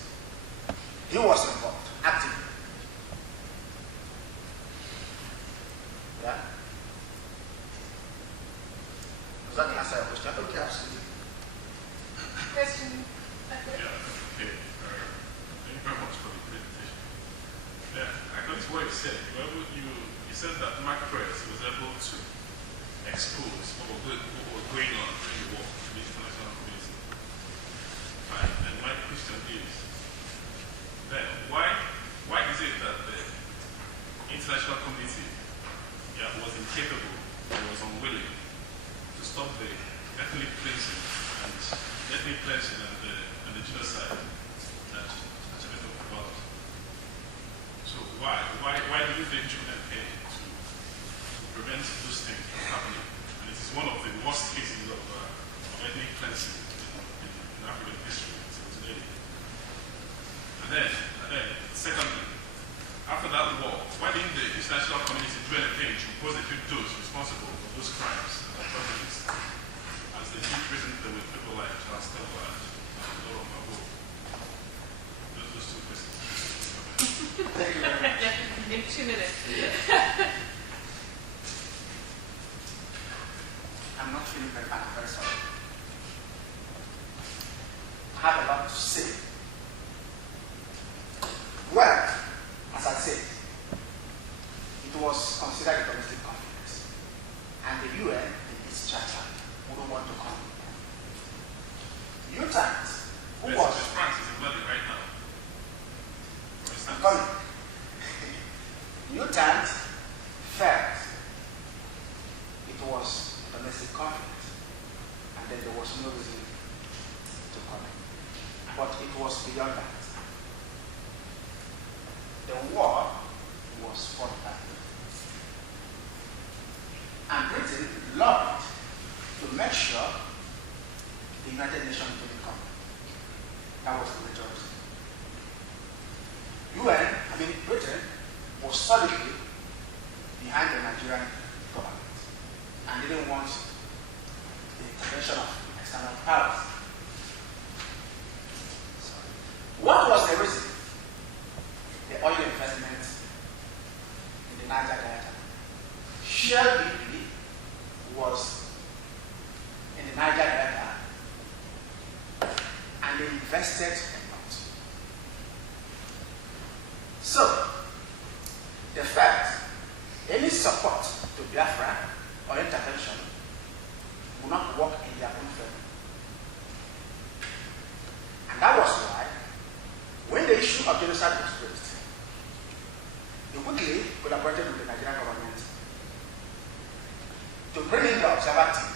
He was involved, actively. Yeah? Does that answer your question? Okay, absolutely. Question? Yeah, okay. Thank you very much for the presentation. Yeah, according to what you said, you said that Mark Press was able to expose what was going on in the war to the international community. Fine. And my question is, then why is it that the international community was incapable or was unwilling to stop the ethnic cleansing and the genocide that Achebe talked about? So why do you think UNK to prevent those things from happening? And it is one of the worst cases of ethnic cleansing in African history until today. And then, secondly, after that war, why didn't the international community do anything to prosecute those responsible for those crimes and atrocities? As they did recently with people like Charles Taylor and Laurent Gbagbo. Those two questions. Thank you very much. In 2 minutes. I'm not feeling very bad, I'm very sorry. I have a lot to say. Well, as I said, it was considered a domestic conflict. And the UN, in its charter, wouldn't want to come. UTAT, who was... France is in Mali right now. For instance. Coming. UTAT felt it was a domestic conflict, and then there was no reason to come. But it was beyond that. The war was fought by Britain. And Britain lobbied to make sure the United Nations didn't come. That was the major reason. Britain was solidly behind the Nigerian government and didn't want the intervention of external powers. What was the reason? So, the fact any support to Biafra or intervention will not work in their own favor. And that was why, when the issue of genocide was raised, they quickly collaborated with the Nigerian government to bring in the observer team.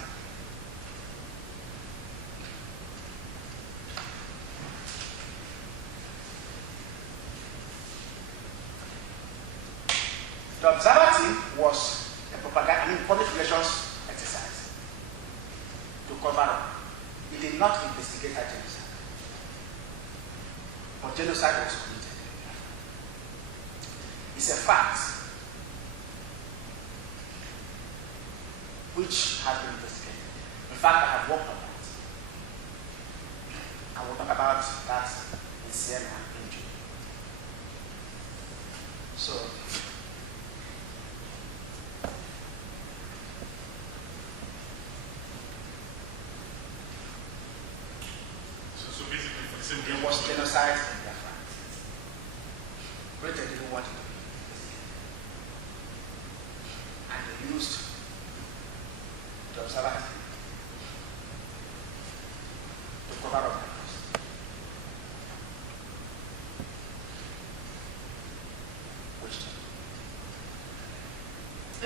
The observer team was a public relations exercise to cover up. It did not investigate a genocide, but genocide was committed. It's a fact which has been investigated. In fact, I have worked on that. I will talk about that in Siena in June. So, basically, for the same there reason. was genocide in Biafra. Britain didn't want it to be investigated. And they used the observer to cover up the cost. Which time?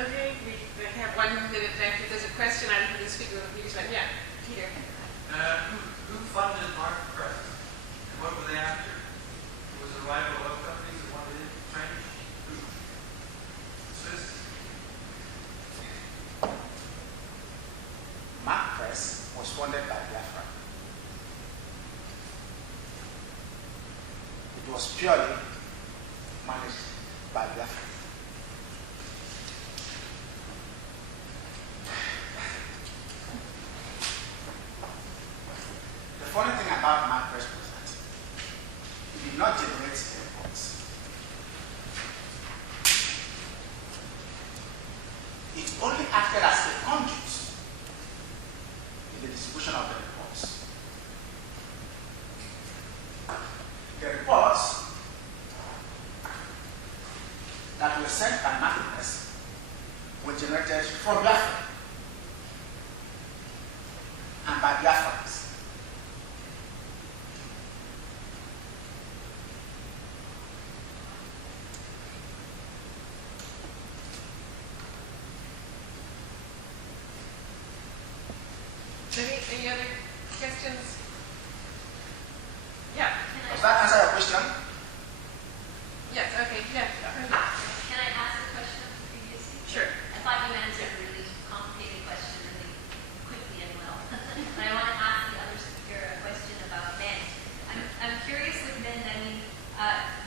Okay, we have 1 minute left. If there's a question, I'm going to speak with the news. Yeah, Peter. Who funded Mark Press? And what were they after? Was it rival oil companies that wanted it French? Swiss? Mark Press was funded by Biafra. It was purely managed by Biafra. The funny thing about Mark Press was that it did not generate the reports. It only acted as a conduit in the distribution of the reports. The reports that were sent by Mark Press were generated from Biafra and by Biafrans. Any other questions? Yeah. Does that answer your question? Yes, okay, yeah. Can I ask a question previously? Sure. I thought you answered a really complicated question really quickly and well. But I want to ask the other speaker a question about men. I'm curious with men. I mean,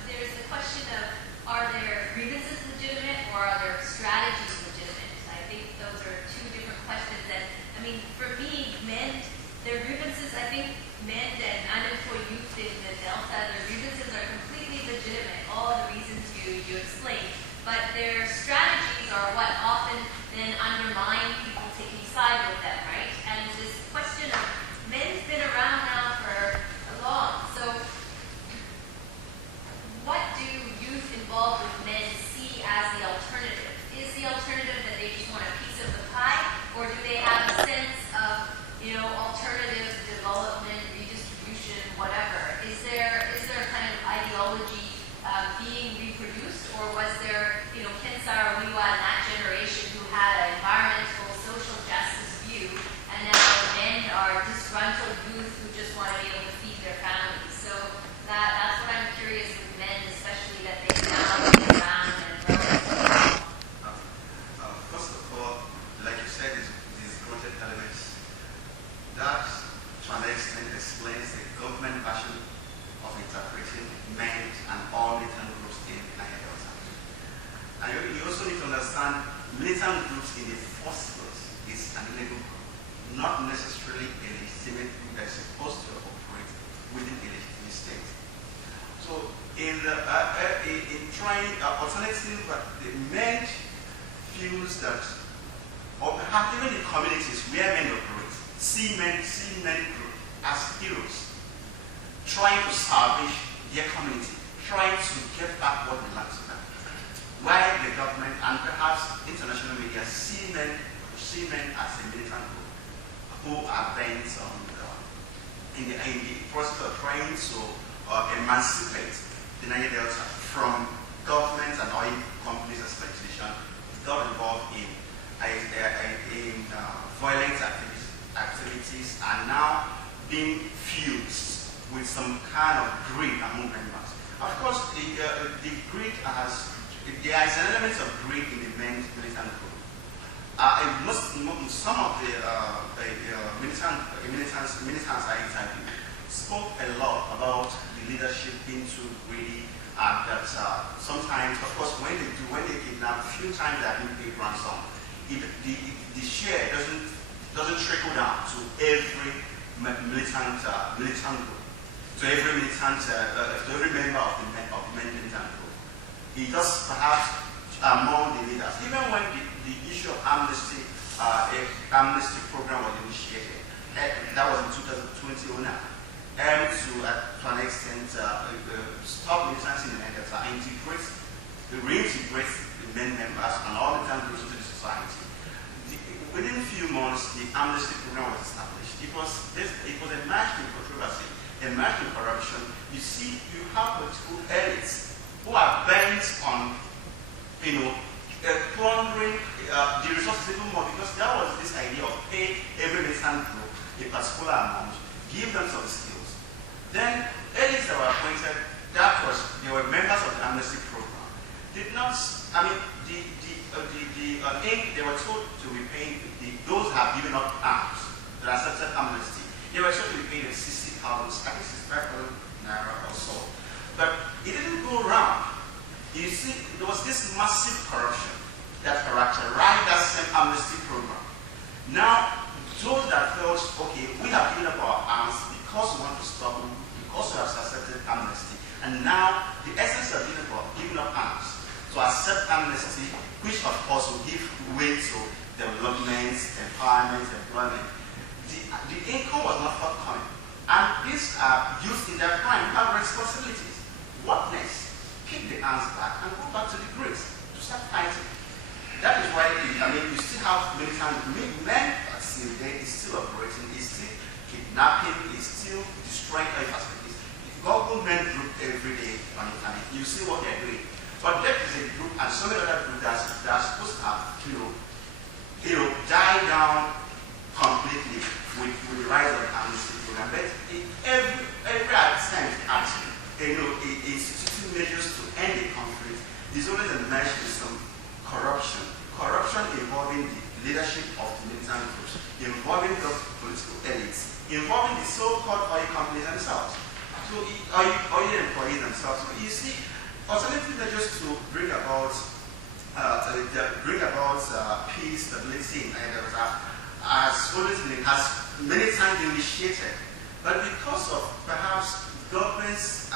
there's the question of, are their grievances legitimate or are their strategies legitimate? I think those are two different questions. And I mean, for me, men, their grievances, I think men and unemployed youth in the Delta, their grievances are completely legitimate, all the reasons you explained. But their strategies are what often then undermine people taking side with them, right? And this question of men's been around now for long. So what do youth involved with men see as the alternative? Is the alternative that they just want a piece of the pie? Or do they have a sense of, alternative development, redistribution, whatever? Is there kind of ideology being reproduced, or was there, Ken Saro-Wiwa and that generation who had an environmental, social justice view, and now men are disgruntled youth who just want to be able to feed their families? So that's what I'm curious with men, especially that they now be around and relevant. First of all, like you said, these grunted elements, that to an extent explains the government version of interpreting men and all militant groups in Niger Delta. And you also need to understand militant groups in the first place is an illegal group, not necessarily a legitimate group that is supposed to operate within a legitimate state. So in trying alternative, the men feels that, or perhaps even the communities where men operate, see men group as heroes, trying to salvage their community, trying to get back what belongs to them. Why the government and perhaps international media see men as a militant group who are bent on in the process of trying to emancipate the Niger Delta from government and oil companies' exploitation, got involved in violent activities, and now being fused with some kind of greed among members. Of course, the greed there is an element of greed in the militant group. Some of the militants I interviewed spoke a lot about the leadership being too greedy, and that sometimes, of course, when they kidnap, a few times they have been paid ransom. The share doesn't trickle down to every militant group, to every member of the militant group. It does perhaps among the leaders. Even when the issue of amnesty program was initiated, that was in 2020 to an extent stop militancy in the Delta and reintegrate the men members and all militant groups into the society. Within a few months, the amnesty program was established. It was a match in controversy, a match in corruption. You see, you have political elites who are bent on, plundering the resources even more, because there was this idea of pay every militant group a particular amount, give them some skills. Then elites that were appointed, they were members of the amnesty program, did not, they were told to be paying those who have given up arms that accepted amnesty. They were told to be paid 60,000, I think 65,000 naira or so. But it didn't go round. You see, there was this massive corruption that characterized that same amnesty program. Now, those that felt, okay, we have given up our arms because we want to stop them, because we have accepted amnesty. And now, the essence of giving up arms, to accept amnesty, which of course will give way to development, empowerment, employment. The income was not forthcoming. And these are used in their crime, have responsibilities. What next? Kick the arms back and go back to the grace to start fighting. That is why you still have militant men still there, is still operating, is still kidnapping, is still destroying oil facilities. Government group every day on the planet, you see what they're doing. But that is a group and so many other groups that are supposed to have die down completely with the rise of the amnesty program. But every attempt at instituting measures to end the conflict is always enmeshed with some corruption involving the leadership of the militant groups, involving the political elites, involving the so-called oil companies themselves, so oil employees themselves. So you see, alternative measures to bring about peace, stability in Nigeria has many times been initiated, but because of perhaps governments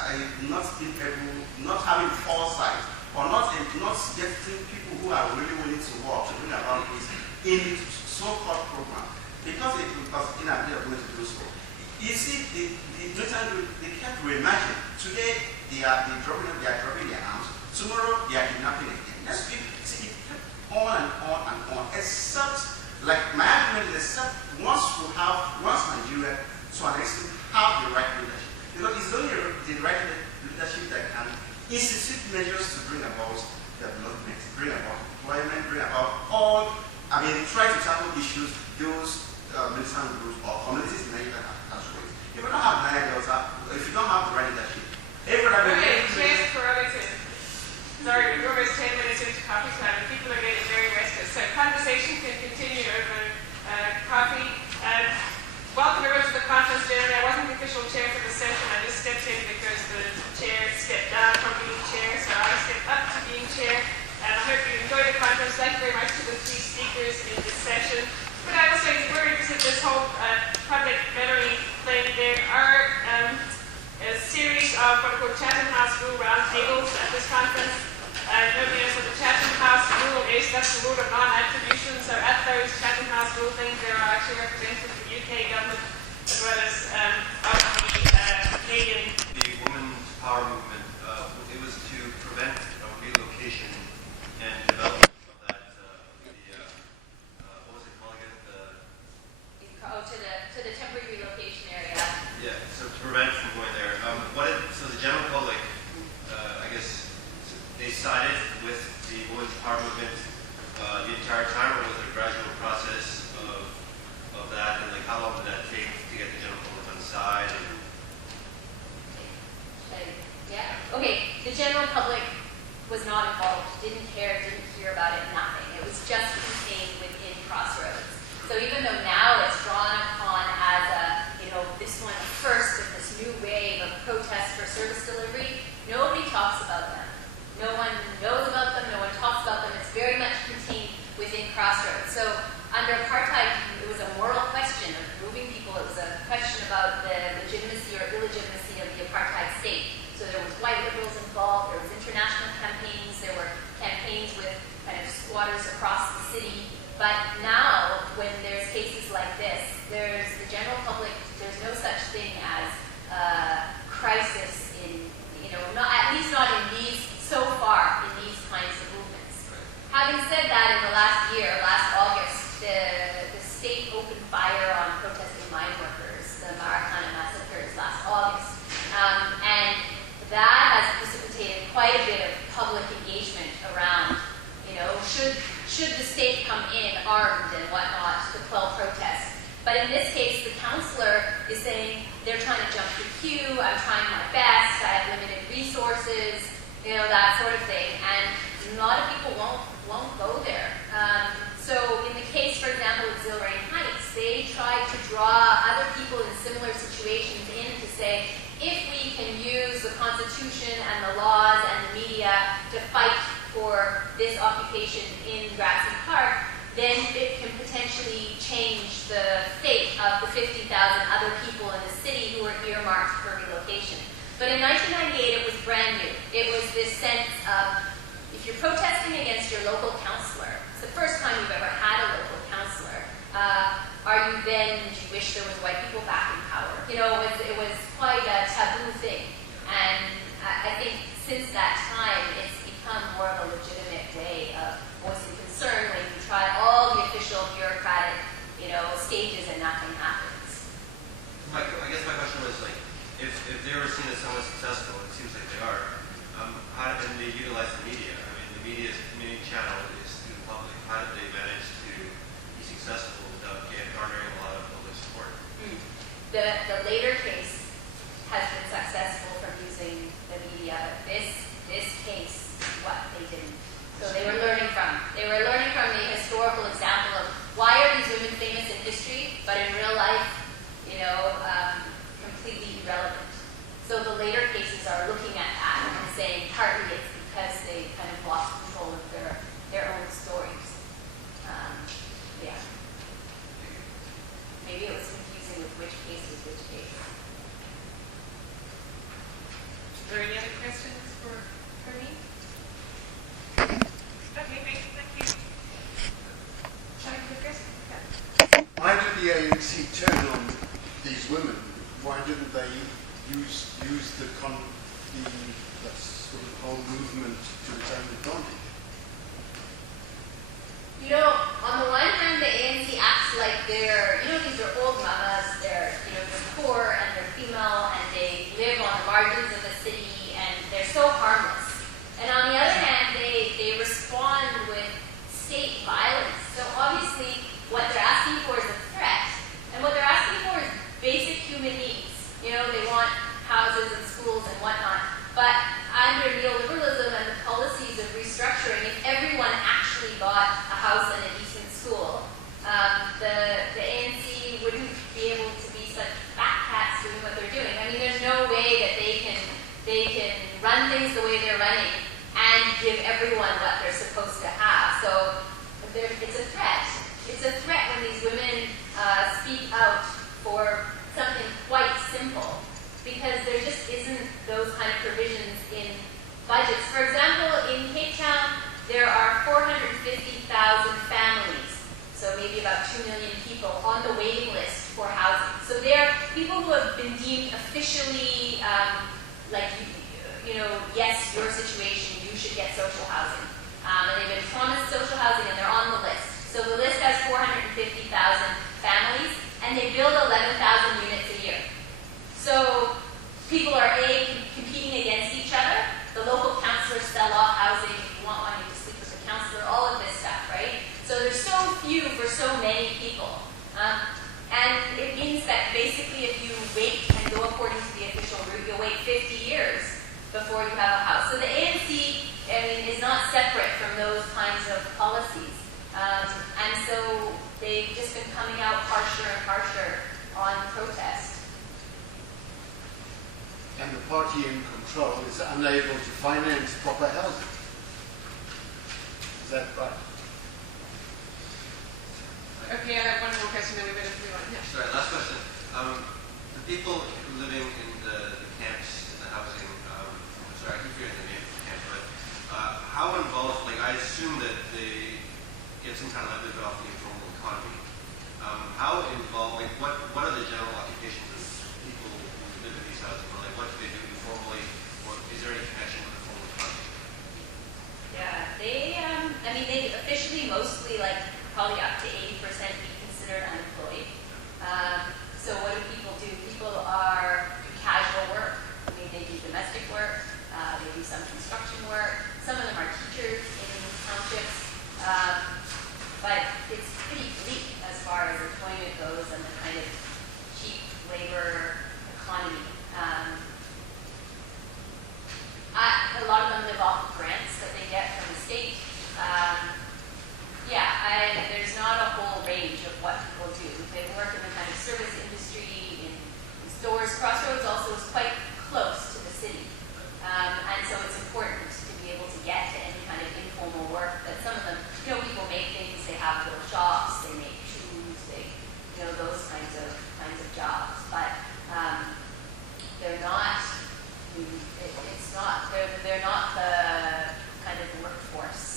not having foresight, or not getting people who are really willing to work to bring about peace in the so-called program, because inability to do so. You see, the militant group, they kept reimagining. Today they are dropping their arms. Tomorrow they are kidnapping again. Next week, see, it kept on and on and on. Except, like my argument is, except once Nigeria, to an extent, have the right leadership. Because it's only the right leadership that can institute measures to bring about development, bring about employment, bring about try to tackle issues those militant groups or communities in Nigeria has raised. If you don't have Nigeria Delta, if you don't have the right leadership, Chair's prerogative. Sorry, we're almost 10 minutes into coffee time and people are getting very restless. So conversation can continue over coffee. Welcome everyone to the conference generally. I wasn't the official chair for the session. I just stepped in because the chair stepped down from being chair, so I stepped up to being chair. And I hope you enjoyed the conference. Thank you very much to the three speakers in this session. But I will say, we're interested in this whole public veterinary thing. There are a series of what are called Chatham House Rule roundtables at this conference. Nobody knows what the Chatham House Rule is. That's the rule of non-attribution. So at those Chatham House Rule things, there are actually representatives of the UK government as well as of the Canadian. The women's power movement, which sided with the women's power movement the entire time, or was it a gradual process of that? And like, how long did that take to get the general public on side? Yeah. Okay. The general public was not involved, didn't care, didn't hear about it, nothing. It was just contained within Crossroads. So even though now it's drawn upon as a, this one first with this new wave of protests for service delivery, nobody talks about them. No one knows about them, no one talks about them. It's very much contained within Crossroads. So under apartheid, it was a moral question of moving people. It was a question about the legitimacy or illegitimacy of the apartheid state. So there was white liberals involved, there was international campaigns, there were campaigns with kind of squatters across the city. But now, when there's cases like this, there's the general public, there's no such thing as crisis in, at least not in these, so far, in these kinds of movements. Having said that, in the last year, last August, the state opened fire on protesting mine workers, the Maracana massacres last August. And that has precipitated quite a bit of public engagement around, should the state come in armed and whatnot to quell protests. But in this case, the councillor is saying, they're trying to jump the queue, I'm trying my best, I have limited resources, that sort of thing. And a lot of people won't go there. So in the case, for example, of Zilrain Heights, they tried to draw other people in similar situations in to say, if we can use the Constitution and the laws and the media to fight for this occupation in Grassy Park, then it can potentially change the fate of the 50,000 other people in the city who were earmarked for relocation. But in 1998, it was brand new. It was this sense of, if you're protesting against your local councillor, it's the first time you've ever had a local councillor, are you then, do you wish there was white people back in power? It was quite a taboo thing. And I think since that time, it's become more of a legitimate way of voicing concern when you try all the official bureaucratic, stages and nothing happens. I guess my question was like, if they were seen as somewhat successful, it seems like they are, how did they utilize the media? I mean, the media's main channel is through the public. How did they manage to be successful without garnering a lot of public support? The later case has been successful from using the media, but this case, what they didn't. So they were learning from the historical example of why are these women famous in history, but in real life, completely irrelevant. So the later cases are looking at that and saying partly it's because they kind of lost control of their own stories. Yeah. Maybe it was confusing with which case was which case. Are there any other questions for me? Okay, great. Thank you. Shall I take this? Yeah. Why did the ANC turn on these women? Why didn't they use the sort of whole movement to its own advantage? On the one hand, the ANC acts like they're, these are old mamas, they're poor and they're female and they live on the margins of the city and they're so harmless. And on the other hand, they respond with state violence. So obviously, what they're asking for is a threat. And what they're asking for is basic human needs. They want houses and schools and whatnot. But under neoliberalism and the policies of restructuring, if everyone actually got a house and a decent school, the ANC wouldn't be able to be such fat cats doing what they're doing. I mean, there's no way that they can run things the way they're running and give everyone what they're supposed to have. So it's a threat. It's a threat when these women speak out for something quite simple, because there just isn't those kind of provisions in budgets. For example, in Cape Town, there are 450,000 families, so maybe about 2 million people on the waiting list for housing. So they're people who have been deemed officially, yes, your situation, you should get social housing. And they've been promised social housing and they're on the list. So the list has 450,000 families, and they build 11,000 units a year. So people are competing against each other. The local councillors sell off housing coming out harsher and harsher on protest. And the party in control is unable to finance proper housing. Is that right? Okay, I have one more question, then we better move on. Yeah. Sorry, last question. The people living in the camps, in the housing, sorry, I keep forgetting the name of the camp, but how involved, like I assume that they get some kind of livelihood off the informal economy. How involved, like what are the general occupations of people who live in these houses? Or like what do they do informally, or is there any connection with the formal economy? Yeah, I mean, they officially mostly, like, probably up to 80% be considered unemployed. So what do? People do casual work. I mean, they do domestic work. They do some construction work. Some of them are teachers in townships. But it's pretty bleak as far as employment goes and the kind of cheap labor economy. A lot of them live off of grants that they get from the state. There's not a whole range of what people do. They work in the kind of service industry, in stores. Crossroads also is quite close to the city. And so it's important to be able to get to any kind of informal work that some of them, people make things, they have little shops, they make shoes, those kinds of jobs. But they're not, they're not the kind of workforce.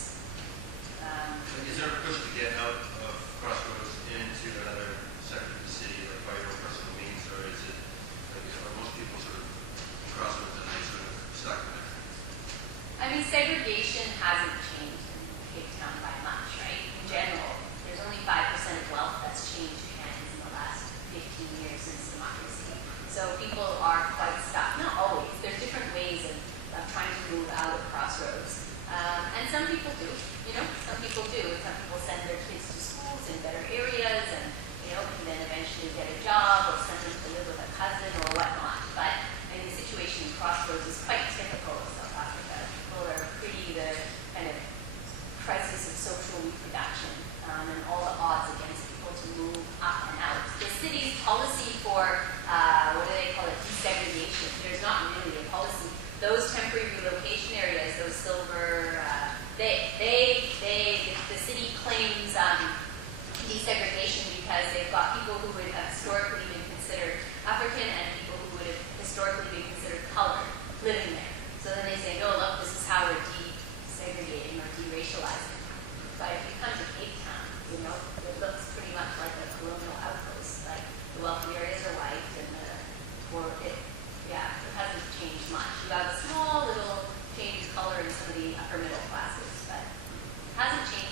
Is there a push to get out of Crossroads into another sector of the city, like by your own personal means, or is it, are most people sort of in Crossroads and they sort of stuck there? I mean, segregation hasn't changed in Cape Town by much, right? In general, there's only 5% of wealth that's changed hands in the last 15 years since democracy. So people are quite stuck. Not always. There's different ways of trying to move out of Crossroads. And some people do, some people do. Some people send their kids to schools in better areas and, can then eventually get a job or send them to live with a cousin or whatnot. But I mean, the situation in Crossroads is quite typical of South Africa. People are the kind of crisis of social reproduction and all the odds against people to move up and out. The city's policy for, what do they call it, desegregation, there's not really a policy. Those temporary relocation areas, those silver, the city claims desegregation because they've got people who would have historically been considered African and people who would have historically been considered colored living there. So then they say, no, look, this is how we're desegregating or deracializing. But if you come to Cape Town, it looks pretty much like a colonial outpost. Like the wealthy areas are white and it hasn't changed much. You have a small little change in color in some of the upper middle classes, but it hasn't changed